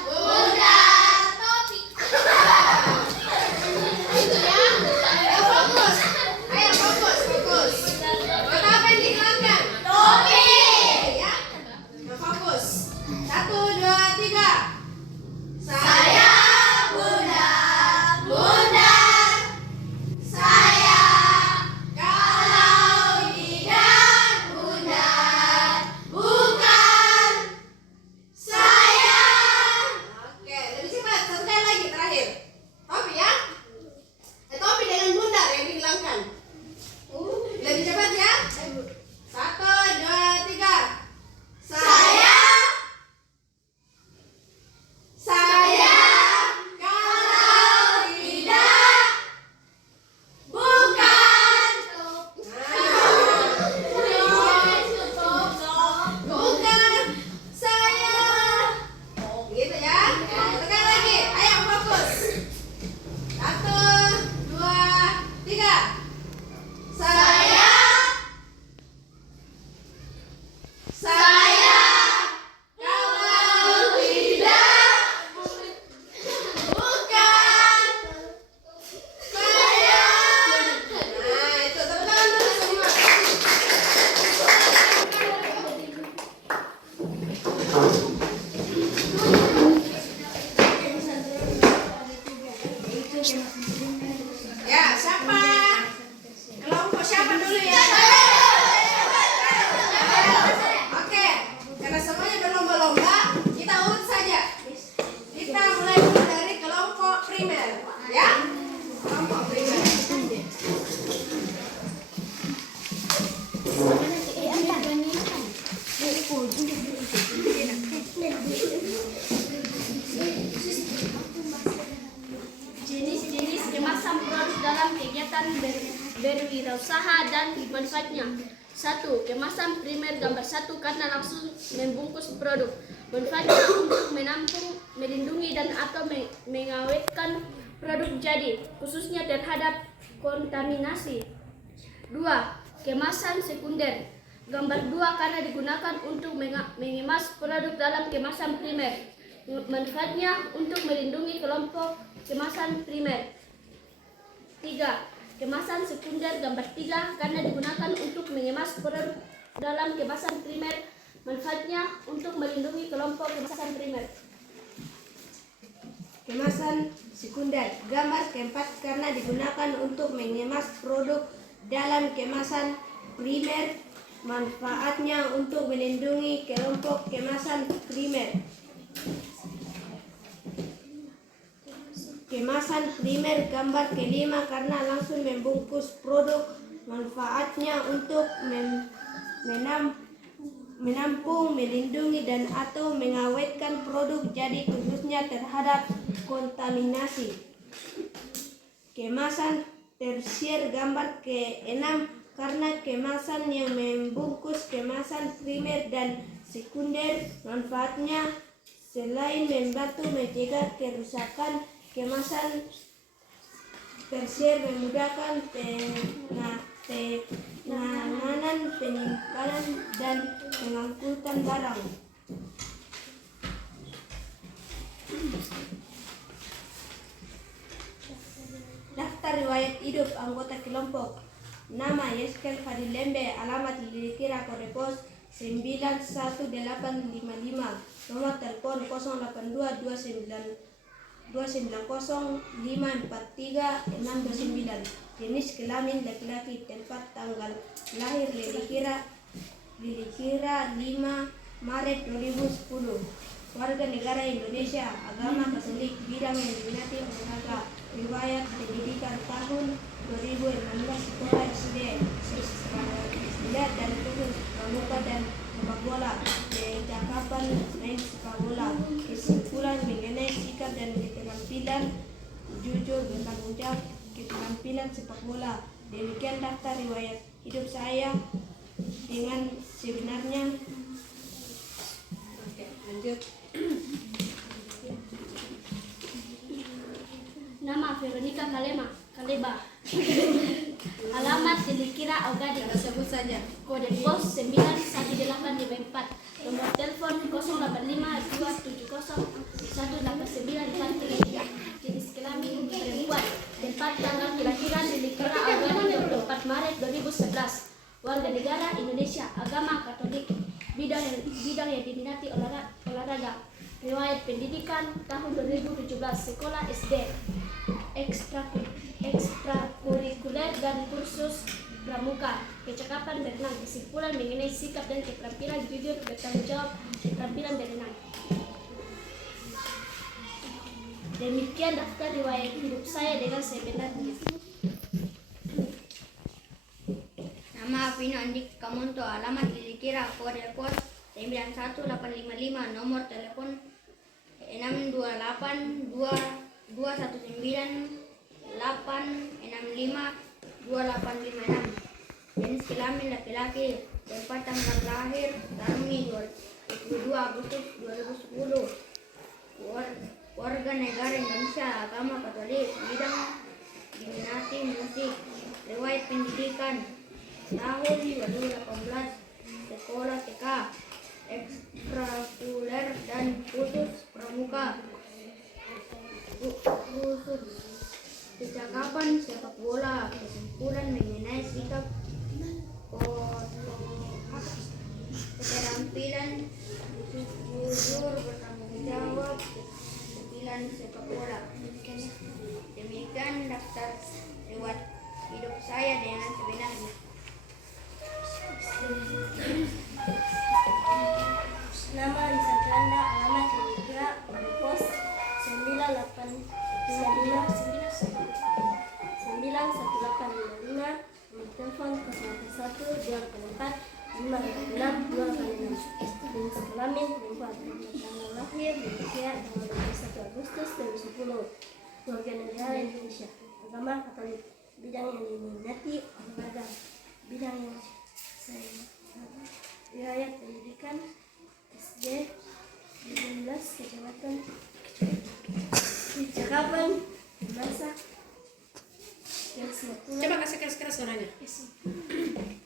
Bunda topi. Ayo fokus. Ayo fokus, fokus. Kata apa yang dihilangkan? Topi. Ya. Nah, fokus. 1, 2, 3. Saya Bunda. Bunda. Saya. Kalau tidak Bunda, bukan saya. Oke, lebih cepat. Satu kali lagi terakhir. Topi ya. Topi dengan Bunda yang dihilangkan. Lebih cepat ya. 1, 2, 3. Saya. Saya. Kalau tidak, bukan. Bukan saya. Gitu ya. Tekan lagi. Ayo fokus. 1, 2, 3. Saya. Saya. Kalau tidak, bukan saya. Nah, itu tepuk tangan dulu semua. Ya, siapa? Kelompok siapa dulu ya? Oke, karena semuanya berlomba-lomba, kita urut saja. Kita mulai dulu dari kelompok primer, ya? Kelompok primer. Jenis-jenis kemasan produk dalam kegiatan berwirausaha dan manfaatnya. 1. Kemasan primer gambar 1 karena langsung membungkus produk. Manfaatnya untuk menampung, melindungi dan atau mengawetkan produk jadi, khususnya terhadap kontaminasi. 2. Kemasan sekunder gambar 2 karena digunakan untuk mengemas produk dalam kemasan primer. Manfaatnya untuk melindungi kelompok kemasan primer. 3. Kemasan sekunder gambar 3 karena digunakan untuk mengemas produk dalam kemasan primer. Manfaatnya untuk melindungi kelompok kemasan primer. Kemasan sekunder gambar keempat karena digunakan untuk mengemas produk dalam kemasan primer. Manfaatnya untuk melindungi kelompok kemasan primer. Kemasan primer gambar kelima karena langsung membungkus produk. Manfaatnya untuk menampung, melindungi dan atau mengawetkan produk jadi, khususnya terhadap kontaminasi. Kemasan tersier gambar ke-6 karena kemasan yang membungkus kemasan primer dan sekunder. Manfaatnya selain membantu mencegah kerusakan kemasan tersier, memudahkan penanganan, penyimpanan dan pengangkutan barang. Daftar riwayat hidup anggota kelompok. Nama Yeskel Fadil Lembe, alamat Lilikira, kode pos 91855, nomor telepon 08290543629, jenis kelamin laki-laki, tempat tanggal lahir Lilikira 5 Maret 2010, warga negara Indonesia, agama Katolik, bidang yang diminati olahraga, riwayat pendidikan 2016 Sekolah SD Lihat dan khusus pramuka dan sepak bola. Cakapan main sepak bola. Kesimpulan mengenai sikap dan keterampilan jujur bertanggung jawab keterampilan sepak bola. Demikian daftar riwayat hidup saya dengan sebenarnya. Oke, lanjut. Nama Veronica Kaleba. Alamat Dilikira Augadi. Sebut saja. Kode pos 9184. Nomor telepon 085-270-18943. Jenis kelamin perempuan. Tempat tanggal kelahiran Dilikira Augadi 24 Maret 2011. Warga negara Indonesia. Agama Katolik. Bidang yang diminati olahraga. Riwayat pendidikan tahun 2017 sekolah SD. Ekstrakurikuler dan kursus pramuka. Kecakapan berenang. Kesimpulan mengenai sikap dan keterampilan jujur bertanggung jawab keterampilan berenang. Demikian daftar riwayat hidup saya dengan sebenarnya. Nama Vino Andik Kamonto, alamat Dilikira, kode pos 91855, nomor telepon 628-219-865-2856. Jenis kelamin laki-laki. Tempat tanggal lahir Sarmi 22 Agustus 2010. Warga negara Indonesia. Agama Katolik. Bidang diminati musik. Riwayat pendidikan tahun 2018 sekolah TK. Ekstrakurikuler dan khusus pramuka. Khusus kecakapan sepak bola. Kesimpulan mengenai sikap keterampilan jujur bertanggung jawab keterampilan sepak bola. Demikian daftar riwayat hidup saya dengan sebenarnya. Nama Lisa Belanda, alamat Dilikira, kode pos 91855, nomor telepon 081-284-566-286. Jenis kelamin perempuan. Tanggal lahir Dilikira tanggal 21 Agustus 2010. Warga negara Indonesia. Agama Katolik. Bidang yang diminati olahraga. Bidang yang saya riwayat pendidikan SD 17 kecamatan Cakapan masa kesimpulan. Coba kasih keras-keras suaranya. Kesimpulan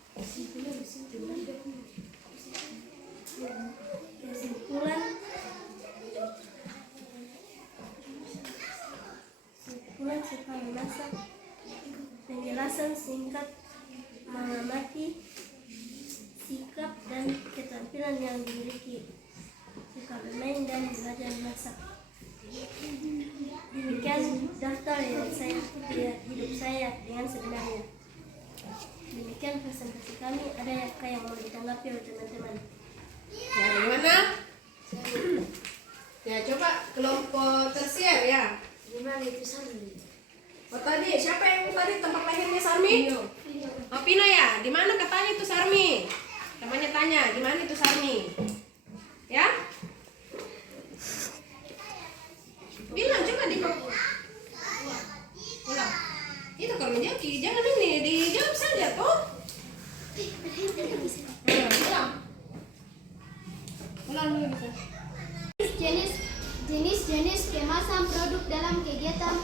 setelah masa penjelasan singkat mengamati sikap dan keterampilan yang dimiliki, suka bermain dan belajar masak. Demikian daftar hidup saya dengan sebenarnya. Demikian presentasi kami. Ada yang mau ditanggapi oleh teman-teman? Ya, gimana? Ya, coba kelompok tersier ya. Gimana itu Sarmi? Oh tadi, siapa yang tadi tempat lahirnya Sarmi? Oh Pino ya, di mana katanya itu Sarmi? Temannya tanya, di mana itu Sarmi? Ya? Bilang coba di bilang. Itu kalau menjadi, jangan ini dijawab saja toh. Bilang. Ulang dulu bisa. Jenis kemasan produk dalam kegiatan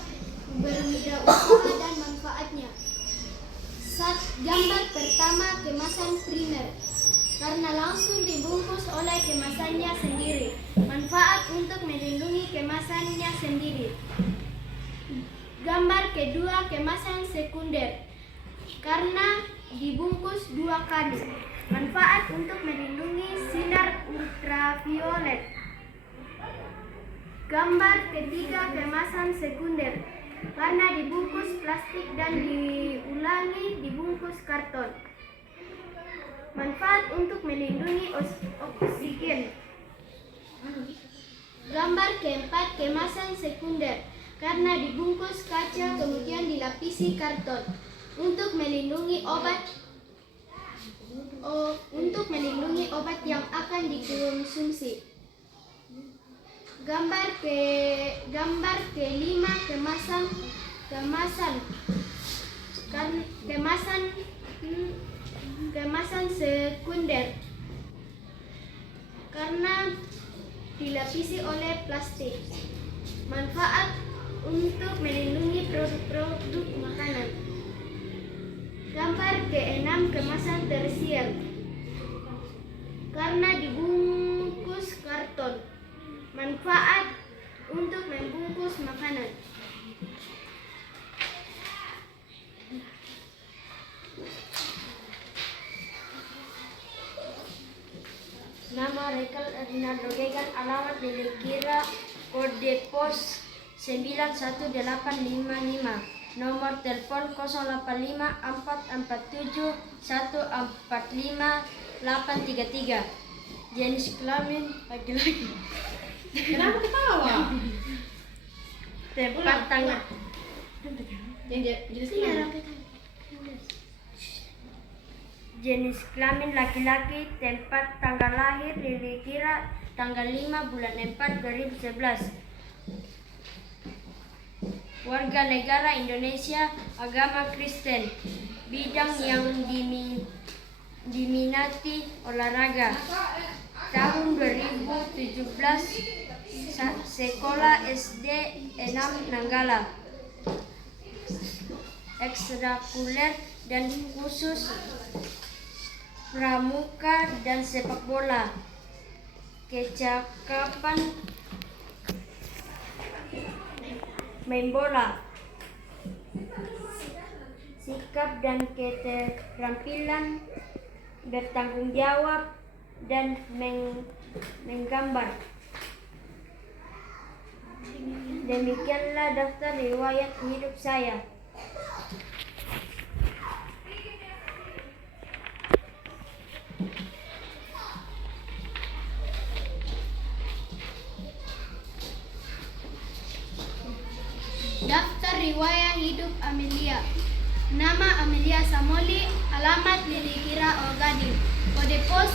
berwirausaha dan manfaatnya. Gambar pertama, kemasan primer. Karena langsung dibungkus oleh kemasannya sendiri. Manfaat untuk melindungi kemasannya sendiri. Gambar kedua, kemasan sekunder. Karena dibungkus 2 kali. Manfaat untuk melindungi sinar ultraviolet. Gambar ketiga, kemasan sekunder. Karena dibungkus plastik dan diulangi dibungkus karton. Manfaat untuk melindungi oksigen. Gambar keempat, kemasan sekunder. karena dibungkus kaca kemudian dilapisi karton untuk melindungi obat yang akan dikonsumsi. Gambar kelima, kemasan sekunder karena dilapisi oleh plastik. Manfaat untuk melindungi produk-produk makanan. Gambar keenam, kemasan tersier karena dibungkus karton. Manfaat untuk membungkus makanan. Nama Rekel Rinaldo Gegan, alamat milik Kira, kode pos 91855, nomor telepon 085 447 145 833. Jenis kelamin laki-laki. Kenapa ketawa? Tempat tanggal. Jenis kelamin laki-laki, tempat tanggal lahir Lili Kira tanggal 5 bulan 4 2011. Warga negara Indonesia, agama Kristen, bidang yang diminati olahraga. Tahun 2017 sekolah SD 6 Nanggala. Ekstrakurikuler dan khusus pramuka dan sepak bola. Kecakapan main bola. Sikap dan keterampilan bertanggung jawab dan menggambar. Demikianlah daftar riwayat hidup saya. Daftar riwayat hidup Amelia. Nama Amelia Samoli, alamat Lili Kira Gading, kode pos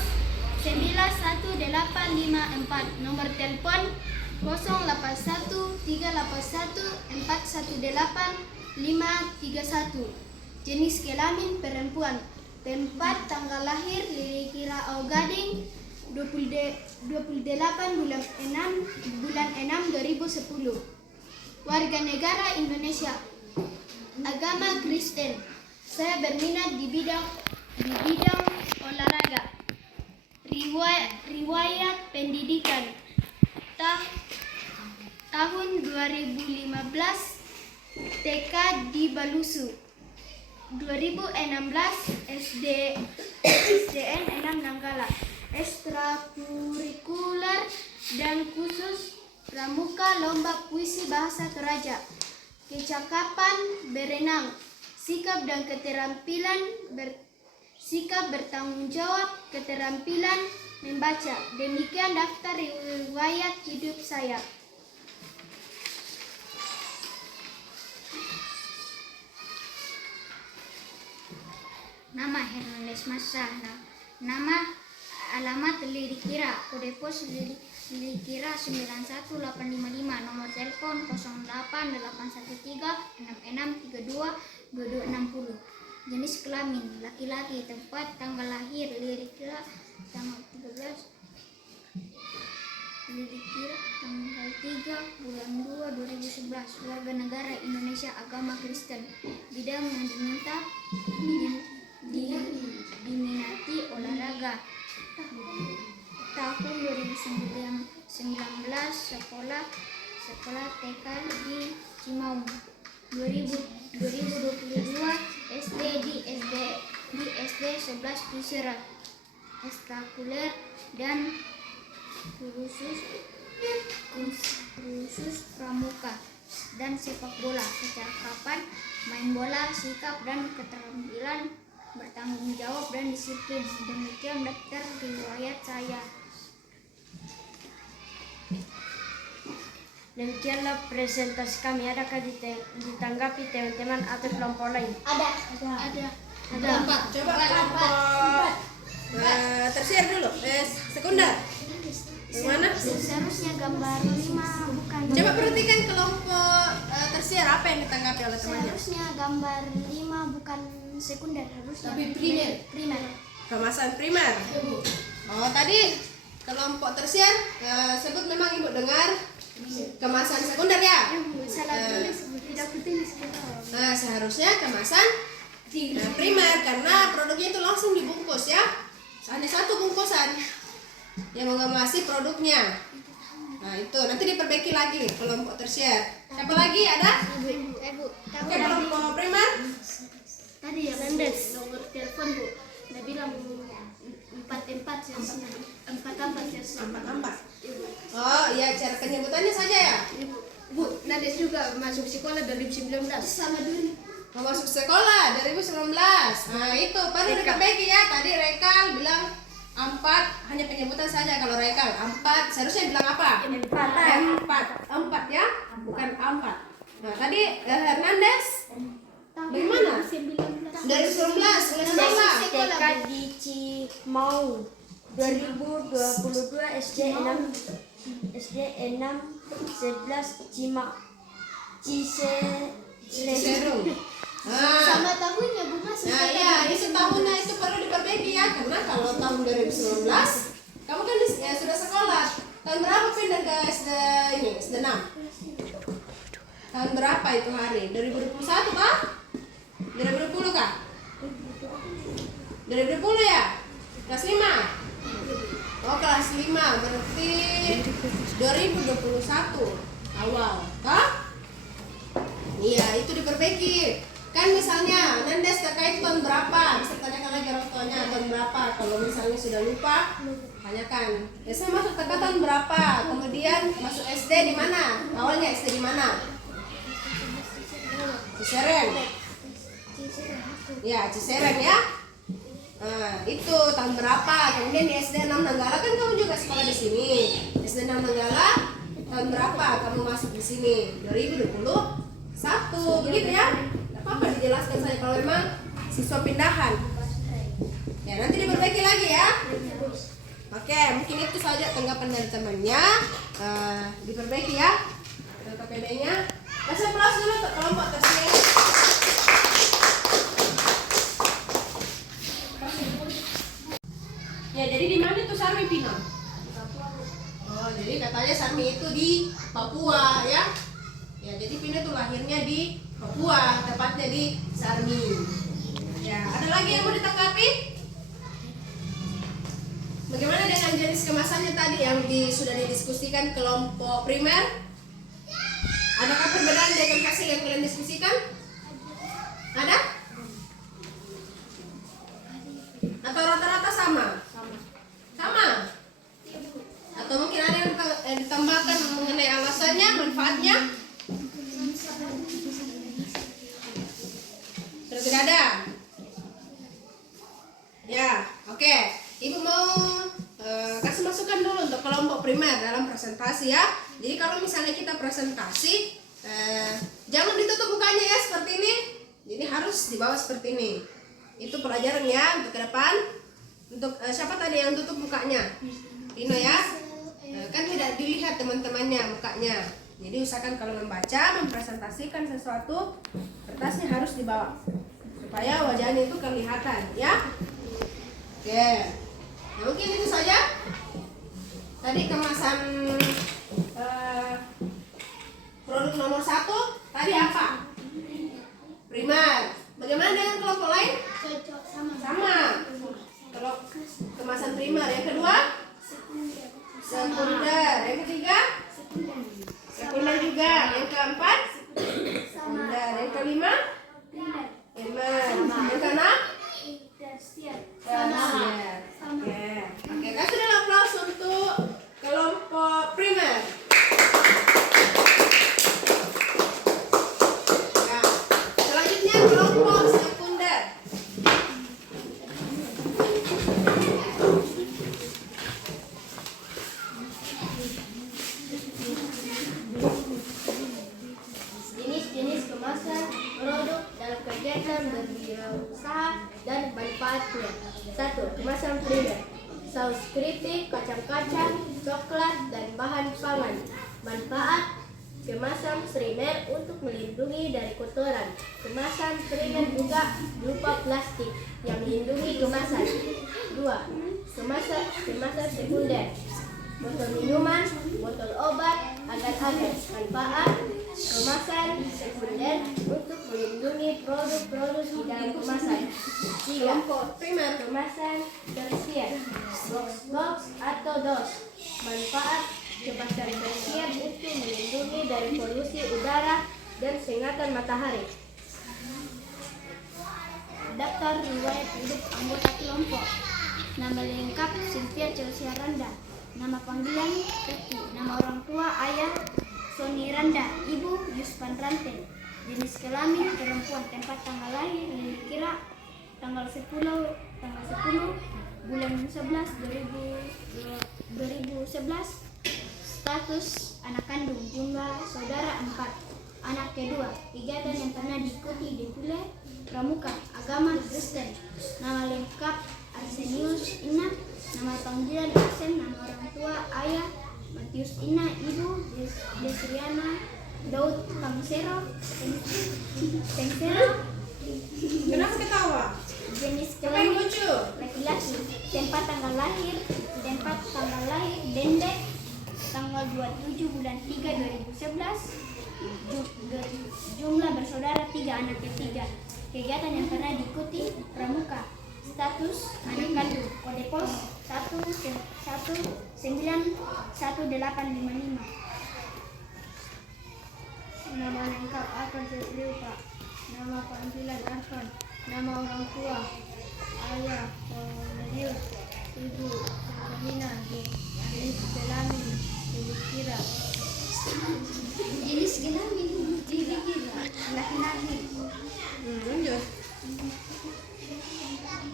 91854, nomor telepon 081 381 418 531. Jenis kelamin perempuan. Tempat tanggal lahir Lili Kira Gading 28 bulan 6 2010. Warga negara Indonesia, agama Kristen. Saya berminat di bidang olahraga. Riwayat pendidikan. Tahun 2015 TK di Balusu. 2016 SDN 6 Nanggala. Ekstrakurikuler dan khusus pramuka, lomba puisi bahasa Toraja. Kecakapan berenang. Sikap dan keterampilan sikap bertanggung jawab, keterampilan membaca. Demikian daftar riwayat hidup saya. Nama Hernandez Masa. Nama alamat Lili Kira, kode pos Lili Kira 91855, nomor telepon 08813 6632 2260. Jenis kelamin laki-laki, tempat tanggal lahir Lili Kira tanggal 13 Lili Kira tanggal 3 bulan 2 2011. Warga negara Indonesia, agama Kristen, bidang yang diminati olahraga. Tahun 2019 sekolah TK di Cimaung. 2022 SD di SD 11 Kusira. Ekstrakurikuler dan khusus pramuka dan sepak bola. Kecakapan main bola, sikap dan keterampilan bertanggung jawab dan disiplin. Demikian daftar riwayat saya. Demikianlah presentasi kami. Adakah ditanggapi teman-teman atau kelompok lain? Ada. Coba kelompok tersier dulu, sekunder. Bagaimana? Seharusnya gambar 5 bukan. Coba perhatikan kelompok tersier apa yang ditanggapi oleh temannya. Seharusnya gambar 5 bukan sekunder, harusnya. Tapi primer. Kemasan primer. Oh, tadi kelompok tersier sebut memang ibu dengar kemasan sekunder ya. Salah tulis, tidak tulis. Nah, seharusnya kemasan primer karena produknya itu langsung dibungkus ya. Hanya satu bungkusan yang mengemasi produknya. Nah, itu nanti diperbaiki lagi kelompok tersier. Siapa lagi ada? Ibu. Oke, kelompok primer. Tadi yang Mendes nomor telepon Bu. Dia bilang 4 seharusnya. 4 seharusnya. 4. Oh iya, cara penyebutannya saja ya. Bu, Nades juga masuk sekolah 2019. Sama dulu. Mau masuk sekolah 2019. Nah itu perlu diperbaiki ya. Tadi Rekal bilang 4, hanya penyebutan saja. Kalau Rekal 4 seharusnya bilang apa? 4 ya, bukan 4. Nah tadi Hernandez bagaimana? 2019 mulai sekolah. TK di Cimau 2022 SD 6 11 Ciserum. Nah, Sama tahunnya Bu masuk. nah iya, itu tahunnya itu perlu diperbaiki ya. Karena kalau tahun 2019 kamu kan ya sudah sekolah. Tahun berapa pindah ke SD ini? SD 6. Tahun berapa itu hari? 2021 kah? 2020 kah? 2020 ya? Kelas 5? Oh kelas 5 berarti 2021 awal kah? Iya itu diperbaiki. Kan misalnya Nandes terkait tahun berapa? Bisa tanyakan lagi orang tuanya tahun berapa. Kalau misalnya sudah lupa, tanyakan. Biasanya masuk TK tahun berapa? Kemudian masuk SD di mana? Awalnya SD di mana? Cisereng. Ya, Cisereng ya. Nah, itu tahun berapa? Kemudian di SD 6 Nanggala kan kamu juga sekolah di sini. SD 6 Nanggala tahun berapa kamu masuk di sini? 2021. Begitu ya? Tidak apa-apa dijelaskan saja kalau memang siswa pindahan. Ya, nanti diperbaiki lagi ya. Oke, mungkin itu saja tanggapan dari temannya. Diperbaiki ya. KPD-nya. Kasih aplaus dulu untuk kelompok tersier. Ya, jadi di mana tuh Sarmi Pino? Oh, jadi katanya Sarmi itu di Papua ya. Ya, jadi Pino tuh lahirnya di Papua, tepatnya di Sarmi. Ya, ada lagi yang mau ditanggapi? Bagaimana dengan jenis kemasannya tadi yang sudah didiskusikan kelompok primer? Adakah perbedaan dengan hasil yang kalian diskusikan? Ada? Atau rata-rata sama? Sama? Atau mungkin ada yang ditambahkan mengenai alasannya, manfaatnya? Sudah tidak ada? Ya, oke. Ibu mau kasih masukan dulu untuk kelompok primer dalam presentasi ya. Jadi kalau misalnya kita presentasi, jangan ditutup mukanya ya seperti ini. Jadi harus dibawa seperti ini. Itu pelajaran ya untuk ke depan. Untuk siapa tadi yang tutup mukanya? Pino ya. Kan tidak dilihat teman-temannya mukanya. Jadi usahakan kalau membaca, mempresentasikan sesuatu, kertasnya harus dibawa supaya wajahnya itu kelihatan ya. Oke. Nah, mungkin itu saja. Tadi kemasan produk nomor 1 tadi apa? Primer. Bagaimana dengan kelompok lain? Sama. Kalau kemasan primer, yang kedua? Sekunder. Yang ketiga? Sekunder juga. Yang keempat? Sekunder. Yang kelima? Primer. Yang keenam? Tersier. Oke, kasih dulu aplaus untuk kelompok primer. Ya, selanjutnya kelompok sekunder. produk dalam kegiatan berwirausaha dan manfaatnya. 1. Kemasan primer: saus keripik, kacang-kacang, coklat, dan bahan pangan. Manfaat: kemasan primer untuk melindungi dari kotoran. Kemasan primer juga berupa plastik yang melindungi kemasan. 2. Kemasan sekunder: botol minuman, botol obat, agar-agar. Manfaat: kemasan sekunder untuk melindungi produk-produk di dalam kemasan. 3. Primer. Kemasan tersier: box atau dos. Manfaat: kemasan tersier untuk melindungi dari polusi udara dan sengatan matahari. Daftar riwayat hidup anggota kelompok. Nama lengkap Sylvia Chelsea Randa. Nama panggilan Teti. Nama orang tua ayah Sony Randa, ibu Yuspan Ranten. Jenis kelamin perempuan. Tempat tanggal lahir Lili Kira tanggal 10 bulan 11 2011. Status anak kandung. Jumlah saudara 4. Anak kedua. Kegiatan yang pernah diikuti defile pramuka. Agama Kristen. Nama lengkap Arsenius Ina. Nama panggilan Arsen. Nama orang tua ayah Matius Ina, ibu Desriana Daud Pangsero. Kenapa ketawa? Jenis Apa yang kelamin lucu? laki-laki. Tempat tanggal lahir Dende tanggal 27 bulan 3 2011. Jumlah bersaudara 3, anak ketiga. Kegiatan yang pernah diikuti pramuka. Status anak kandung. Kode pos 1911855. Nama lengkap Arfan Septriupa. Nama panggilan Arfan. Nama orang tua ayah Cornelius, ibu Karina. Jenis kelamin Lili Kira. Jenis kelamin Lili Kira laki-laki. Lanjut.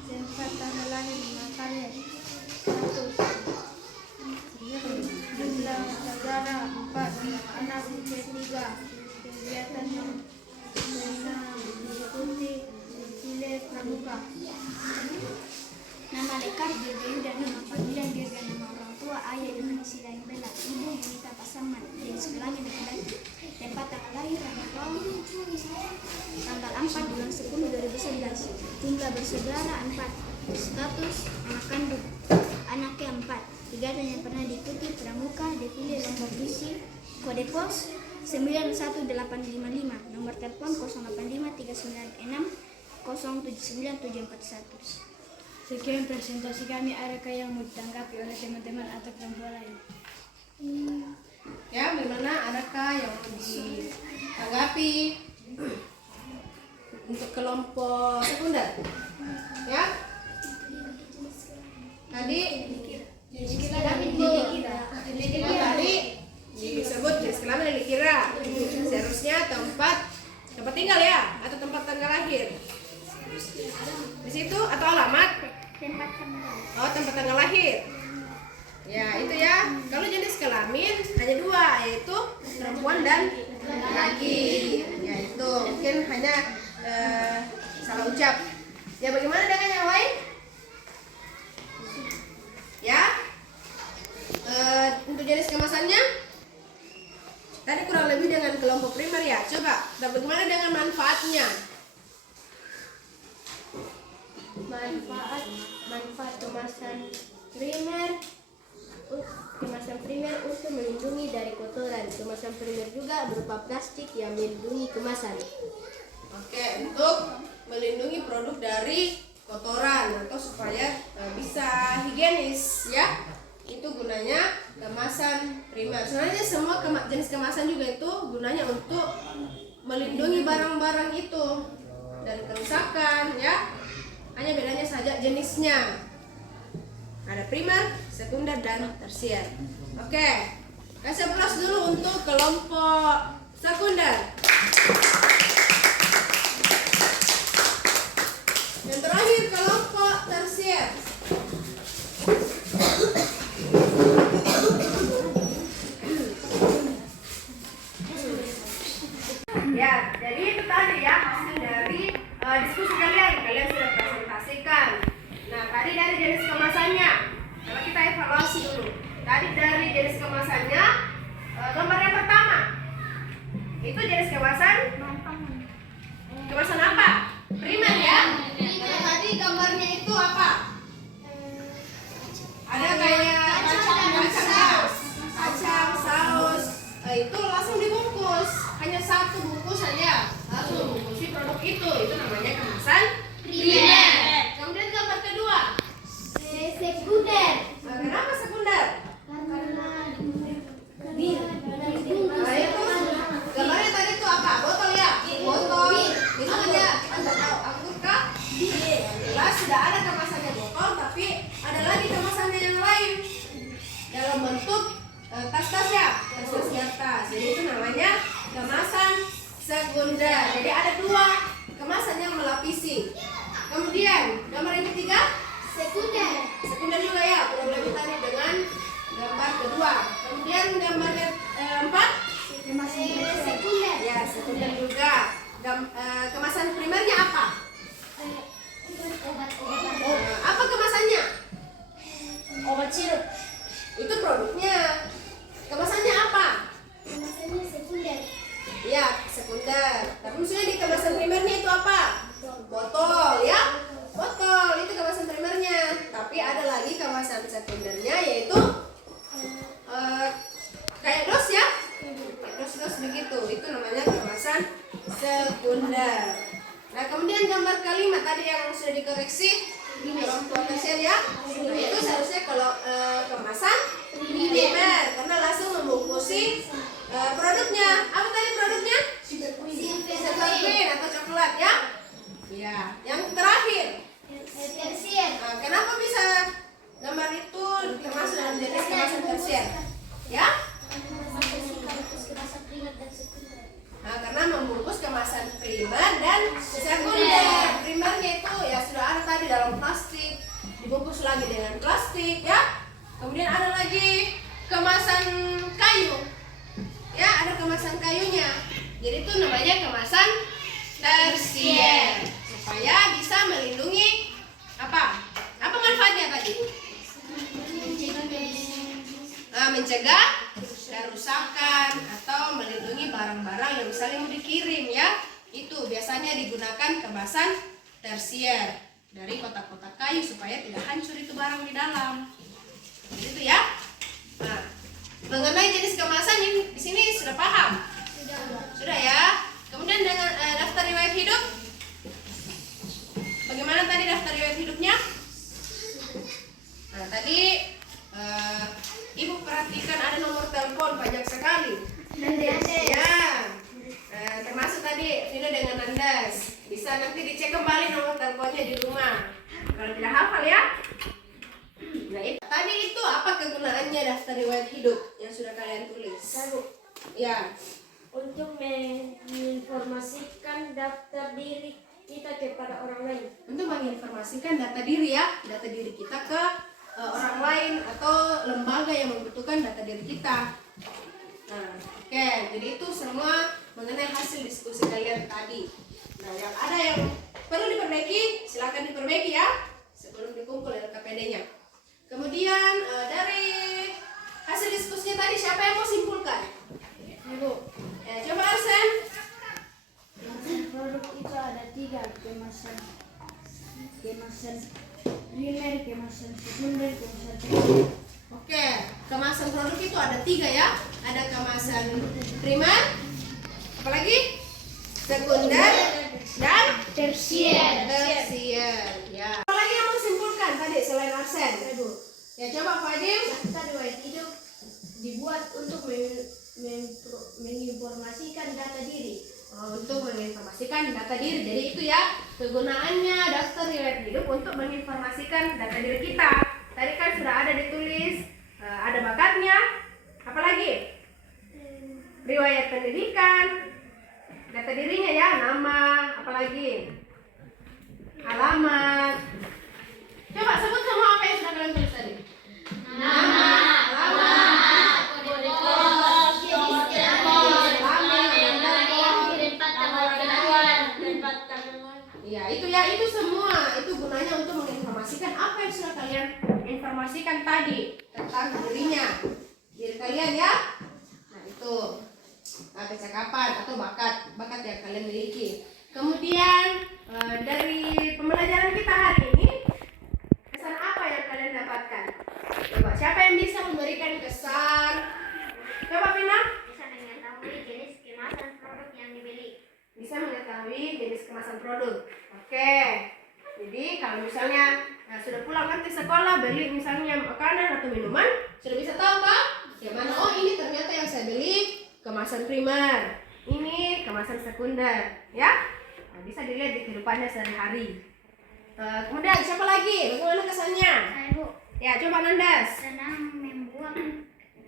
Tempat tanggal lahir Makassar. Status jumlah saudara 4, anak ketiga. Kegiatan yang pernah diikuti defile pramuka. Nama lengkap Dirga, nama panggilan Dirga. Nama orang tua ayah Yohanes Silaing Bella, ibu Yunita Pasaman. Jenis kelamin laki-laki. Tempat tanggal lahir tanggal 4 bulan 10 2011. Jumlah bersaudara 4. Status anak kandung. Anaknya 4. Kegiatan yang pernah diikuti pramuka, defile lomba puisi. Kode pos 91855. Nomor telepon 085 396 079 741. Sekian presentasi kami. Adakah yang mau ditanggapi oleh teman-teman atau kelompok lain? Ya, bagaimana? Adakah yang mau ditanggapi untuk kelompok sekunder? Ya? Tadi tadi disebut jenis kelamin yang dikira. Seharusnya tempat tinggal ya, atau tempat tanggal lahir. Di situ atau alamat? Tempat tanggal. Oh, tempat tanggal lahir. Ya, itu ya. Kalau jenis kelamin hanya 2, yaitu perempuan dan laki. Ya, itu mungkin hanya salah ucap. Ya, bagaimana dengan yang lain? Ya. Untuk jenis kemasannya tadi kurang lebih dengan kelompok primer ya. Coba, dan bagaimana dengan manfaatnya? Manfaat kemasan primer untuk melindungi dari kotoran. Kemasan primer juga berupa plastik yang melindungi kemasan. Oke, untuk melindungi produk dari kotoran atau supaya bisa higienis ya. Itu gunanya kemasan primer. Sebenarnya semua jenis kemasan juga itu gunanya untuk melindungi barang-barang itu dari kerusakan ya. Hanya bedanya saja jenisnya. Ada primer, sekunder, dan tersier. Oke, kasih aplaus dulu untuk kelompok sekunder. Yang terakhir kelompok tersier. Ya, jadi itu tadi ya. diskusi kalian sudah presentasikan. Nah, tadi dari jenis kemasannya, coba kita evaluasi dulu. Tadi dari jenis kemasannya, gambar yang pertama itu jenis kemasan apa? Primer ya. Nah, tadi gambarnya itu apa? Ada kayak kacang, saus. Itu langsung dibungkus, hanya satu bungkus saja. Langsung bungkusi produk itu namanya kemasan primer. Kemudian gambar kedua, Sekunder. nah, kenapa sekunder? Nah, itu gambarnya tadi itu apa? Botol ya? Botol. Misalnya kita nggak tahu anggur kah? Jelas sudah ada kemasannya botol, tapi ada lagi kemasannya yang lain dalam bentuk tas-tas ya, tas-tas di atas. Jadi itu namanya kemasan sekunder. Jadi ada dua kemasan yang melapisi. Kemudian gambar yang ketiga, sekunder juga ya, belum tadi dengan gambar kedua. Kemudian gambar yang empat, Sekunder. ya sekunder juga. Kemasan primernya apa? Apa kemasannya? Obat sirup. Itu produknya. Kemasannya apa? Kemasannya sekunder. Ya, sekunder. Tapi maksudnya di kemasan primernya itu apa? Botol ya. Botol itu kemasan primernya. Tapi ada lagi kemasan sekundernya, yaitu kayak dos ya. Dos begitu. Itu namanya kemasan sekunder. Nah, kemudian gambar kalimat tadi yang sudah dikoreksi orang tua tersier ya. Nah, itu seharusnya kalau kemasan primer karena langsung membungkusi produknya. Apa tadi produknya? Silver green atau coklat ya. Ya, yang terakhir. Tersier. Nah, kenapa bisa gambar itu termasuk dalam jenis kemasan tersier? Ya? Nah, karena membungkus kemasan primer dan sekunder. Primernya itu ya sudah ada tadi dalam plastik, dibungkus lagi dengan plastik ya. Kemudian ada lagi kemasan kayu. Ya, ada kemasan kayunya. Jadi itu namanya kemasan tersier. Supaya bisa melindungi apa? Apa manfaatnya tadi? Nah, mencegah kerusakan atau melindungi barang-barang yang misalnya mau dikirim ya. Itu biasanya digunakan kemasan tersier dari kotak-kotak kayu supaya tidak hancur itu barang di dalam. Gitu ya. Nah, mengenai jenis kemasan ini di sini sudah paham? Sudah ya. Kemudian dengan daftar riwayat hidup. Bagaimana tadi daftar riwayat hidupnya? Nah, tadi Ibu perhatikan ada nomor telepon banyak sekali. Ya. Termasuk tadi Vino dengan Andas. Bisa nanti dicek kembali nomor teleponnya di rumah. Kalau tidak hafal ya. Nah, tadi itu apa kegunaannya daftar riwayat hidup yang sudah kalian tulis? Ya. Untuk menginformasikan daftar diri kita kepada orang lain. Untuk menginformasikan data diri ya, data diri kita ke orang lain atau lembaga yang membutuhkan data diri kita. Nah, oke, jadi itu semua mengenai hasil diskusi kalian tadi. Nah, yang ada yang perlu diperbaiki, silakan diperbaiki ya sebelum dikumpul LKPD-nya. Kemudian dari hasil diskusinya tadi siapa yang mau simpulkan? Ibu. Coba Arsen. Produk itu ada 3, kemasan primer, kemasan sekunder, kemasan tersier. Oke, kemasan produk itu ada 3 ya. Ada kemasan primer, apalagi sekunder dan Tersier. Ya. Apa lagi yang mau simpulkan tadi selain Arsen? Ya coba Fadil. Daftar riwayat hidup dibuat untuk menginformasikan data diri. Untuk menginformasikan data diri. Jadi itu ya kegunaannya daftar riwayat hidup untuk menginformasikan data diri kita. Tadi kan sudah ada ditulis ada bakatnya, apalagi riwayat pendidikan, data dirinya ya, nama, apalagi alamat. Coba sebut semua apa yang sudah kalian tulis tadi. Nama, alamat, kode pos, nomor telepon, kirim tempat tanggal kenalan, tempat tanggal. Iya, itu semua itu gunanya untuk menginformasikan apa yang sudah kalian informasikan tadi tentang diri kalian ya. Nah, itu kecakapan atau bakat yang kalian miliki. Kemudian dari pembelajaran kita hari ini, kesan apa yang kalian dapatkan? Coba siapa yang bisa memberikan kesan? Coba Vina. Bisa mengetahui jenis kemasan produk yang dibeli. Bisa mengetahui jenis kemasan produk. Oke. Jadi kalau misalnya sudah pulang nanti sekolah beli misalnya makanan atau minuman, sudah bisa tahu kan? Ya mana? Oh, ini ternyata yang saya beli kemasan primer. Ini kemasan sekunder, ya? Nah, bisa dilihat di kehidupannya sehari-hari. Kemudian siapa lagi? Bagaimana kesannya? Saya Bu, Ya, coba Nandas.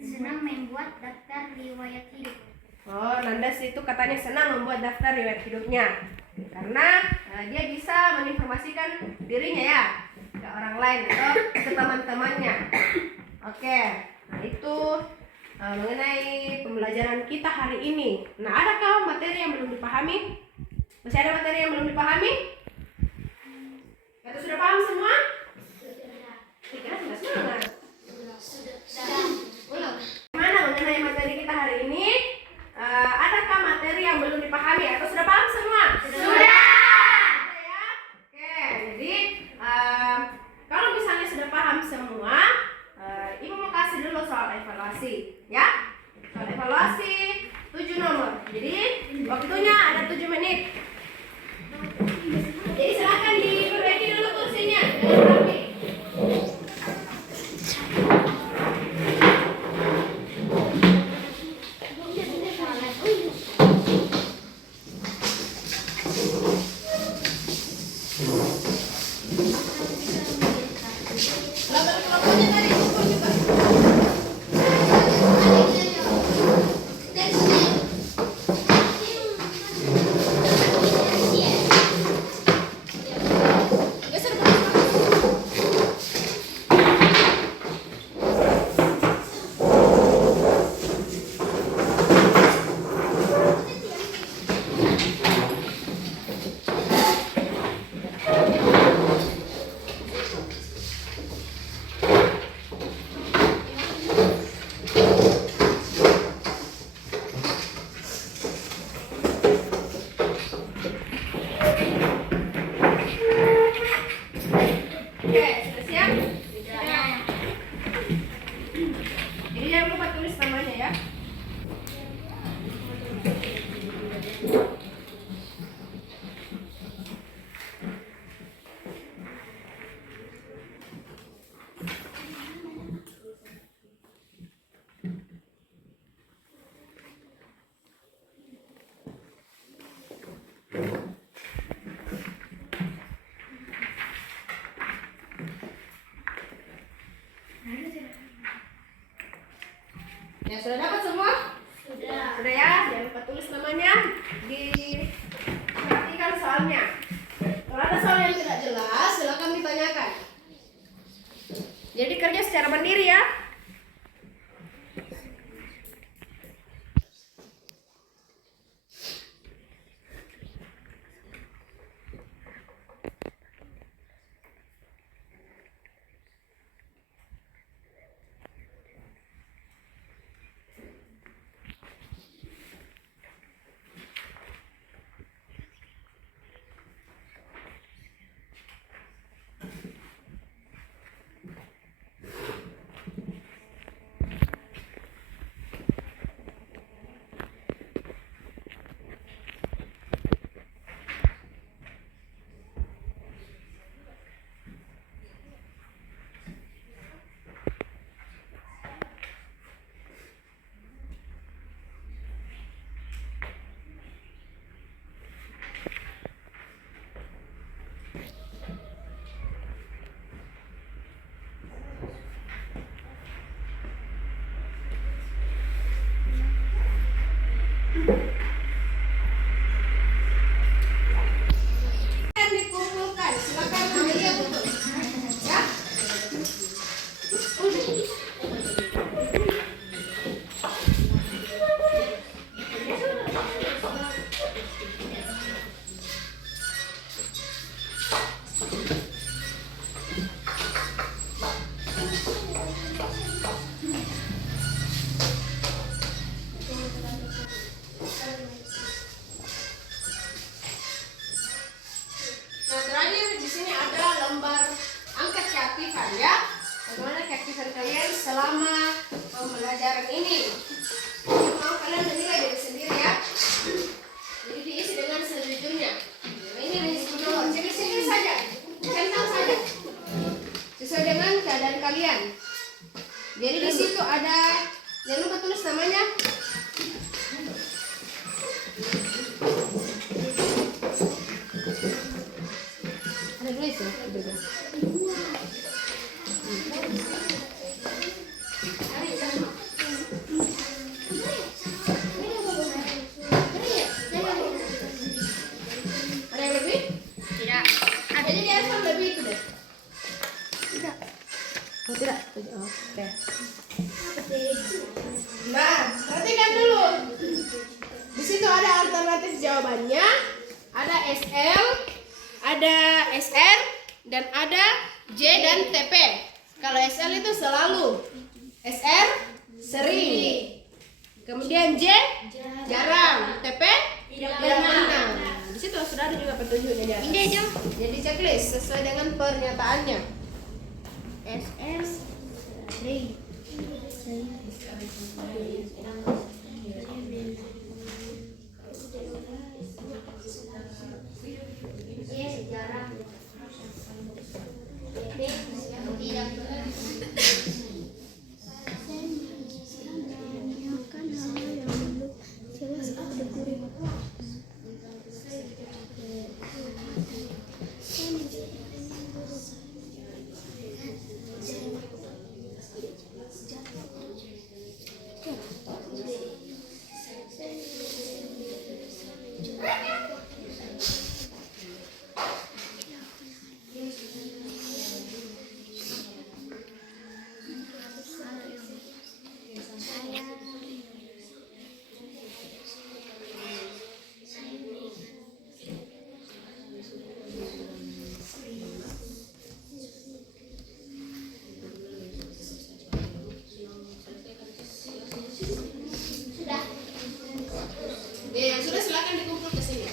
senang membuat daftar riwayat hidup. Oh, Nandas itu katanya senang membuat daftar riwayat hidupnya karena dia bisa menginformasikan dirinya ya ke orang lain atau ke teman-temannya. Oke, nah itu mengenai pembelajaran kita hari ini. Nah, adakah materi yang belum dipahami? Masih ada materi yang belum dipahami? Atau sudah paham semua? Sudah semua. Belum. Gimana mengenai materi kita hari ini? Adakah materi yang belum dipahami atau sudah paham semua? Sudah. Ya? Oke, jadi kalau misalnya sudah paham semua, Ibu mau kasih dulu soal evaluasi, ya? Soal evaluasi 7 nomor. Jadi waktunya ada 7 menit. Jadi silakan diperbaiki dulu kursinya, jangan rapi. Kelompok-kelompoknya tadi kumpul juga. Geser bagus-bagus. Oke, sudah siap? Sudah. Jadi jangan lupa tulis namanya ya. Ya, sudah dapat semua? Sudah ya, jangan lupa tulis namanya, diperhatikan soalnya. Kalau ada soal yang tidak jelas, silakan ditanyakan. Jadi kerja secara mandiri ya. gambar angka keaktifan ya. Bagaimana keaktifan kalian selama pembelajaran ini? Mau kalian menilai diri sendiri ya. Jadi diisi dengan sejujurnya. Ini risiko dulu. Sendiri saja, centang saja. Sesuai dengan keadaan kalian. Jadi di situ ada, jangan lupa tulis namanya. Ada tulis ya, juga. Ada yang lebih? Tidak. Jadi dia harus lebih itu deh. Tidak. Oh tidak. Oke. Nah, perhatikan dulu. Di situ ada alternatif jawabannya. Ada SL, ada SR, dan ada J dan TP. Kalau SL itu selalu, SR sering. Kemudian J jarang, TP tidak pernah. Di situ sudah ada juga petunjuknya di atas. Ini aja. Jadi checklist sesuai dengan pernyataannya. SR sering. Sejarah. Tidak. Yang sudah silakan dikumpul ke sini.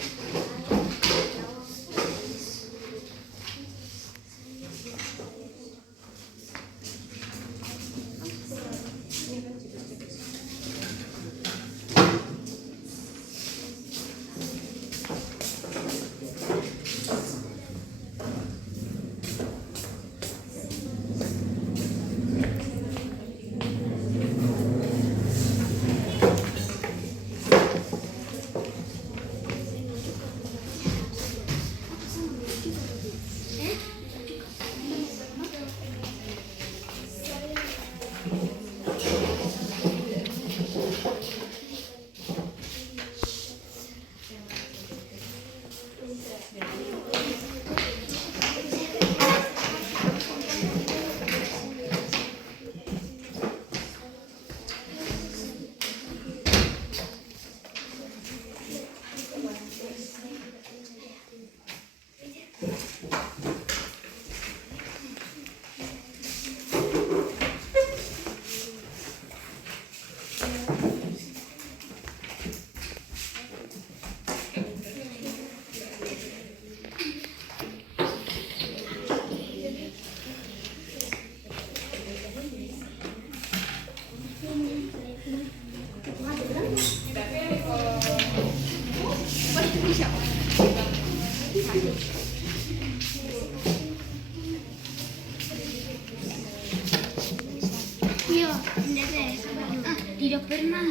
Iya, tidak pernah.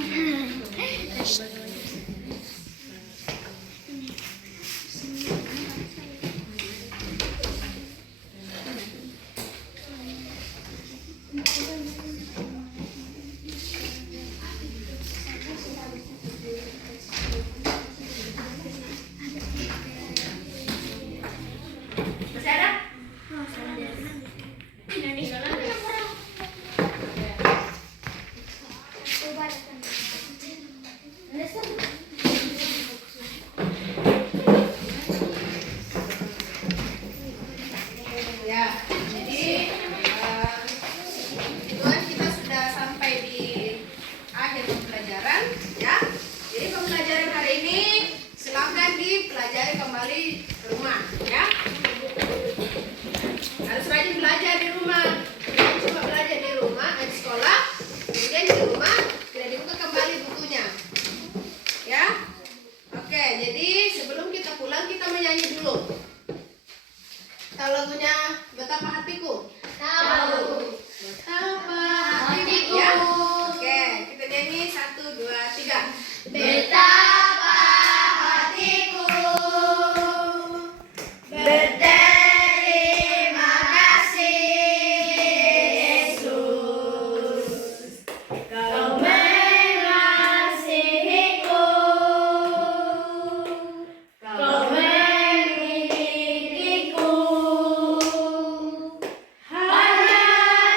tahu lagunya Betapa Hatiku? Tahu. Betapa hatiku. Ya. Oke, kita nyanyi 1, 2, 3. Betapa hatiku berterima kasih Yesus, Kau mengasihiku, Kau memilikiku. Hanya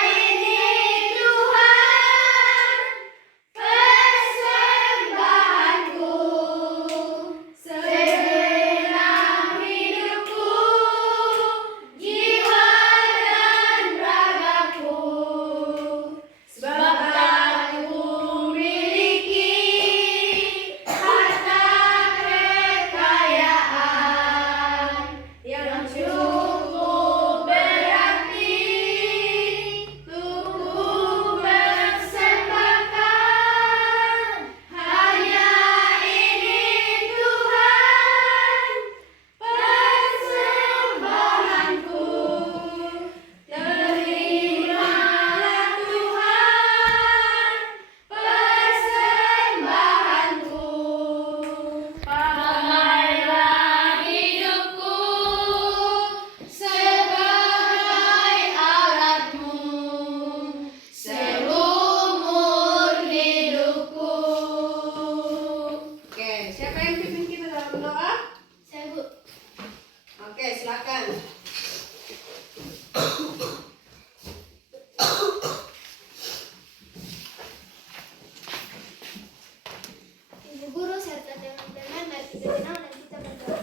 ini Tuhan persembahanku, segenap hidupku, jiwa dan ragaku, sebab aku miliki harta kekayaan yang cukup berarti untuk ku persembahkan. Hanya ini Tuhan persembahanku, terimalah Tuhan persembahanku. Pakailah hidupku sebagai alatmu seumur hidupku. Oke, siapa yang pimpin kita dalam doa? Saya, Bu. Oke, silakan. Ibu guru serta teman-teman, mari kita tenang dan kita berdoa.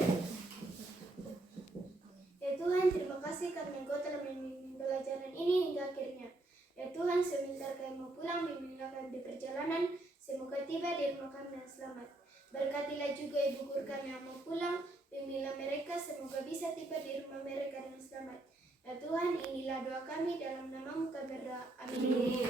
Ya Tuhan, terima kasih karena Engkau telah membimbing pelajaran ini hingga akhirnya. Ya Tuhan, sebentar kami mau pulang, bimbinglah kami di perjalanan, semoga tiba di rumah kami dengan selamat. Berkatilah juga ibu guru kami yang mau pulang, bimbinglah mereka, semoga bisa tiba di rumah mereka dengan selamat. Ya Tuhan, inilah doa kami, dalam namamu kami berdoa. Amin.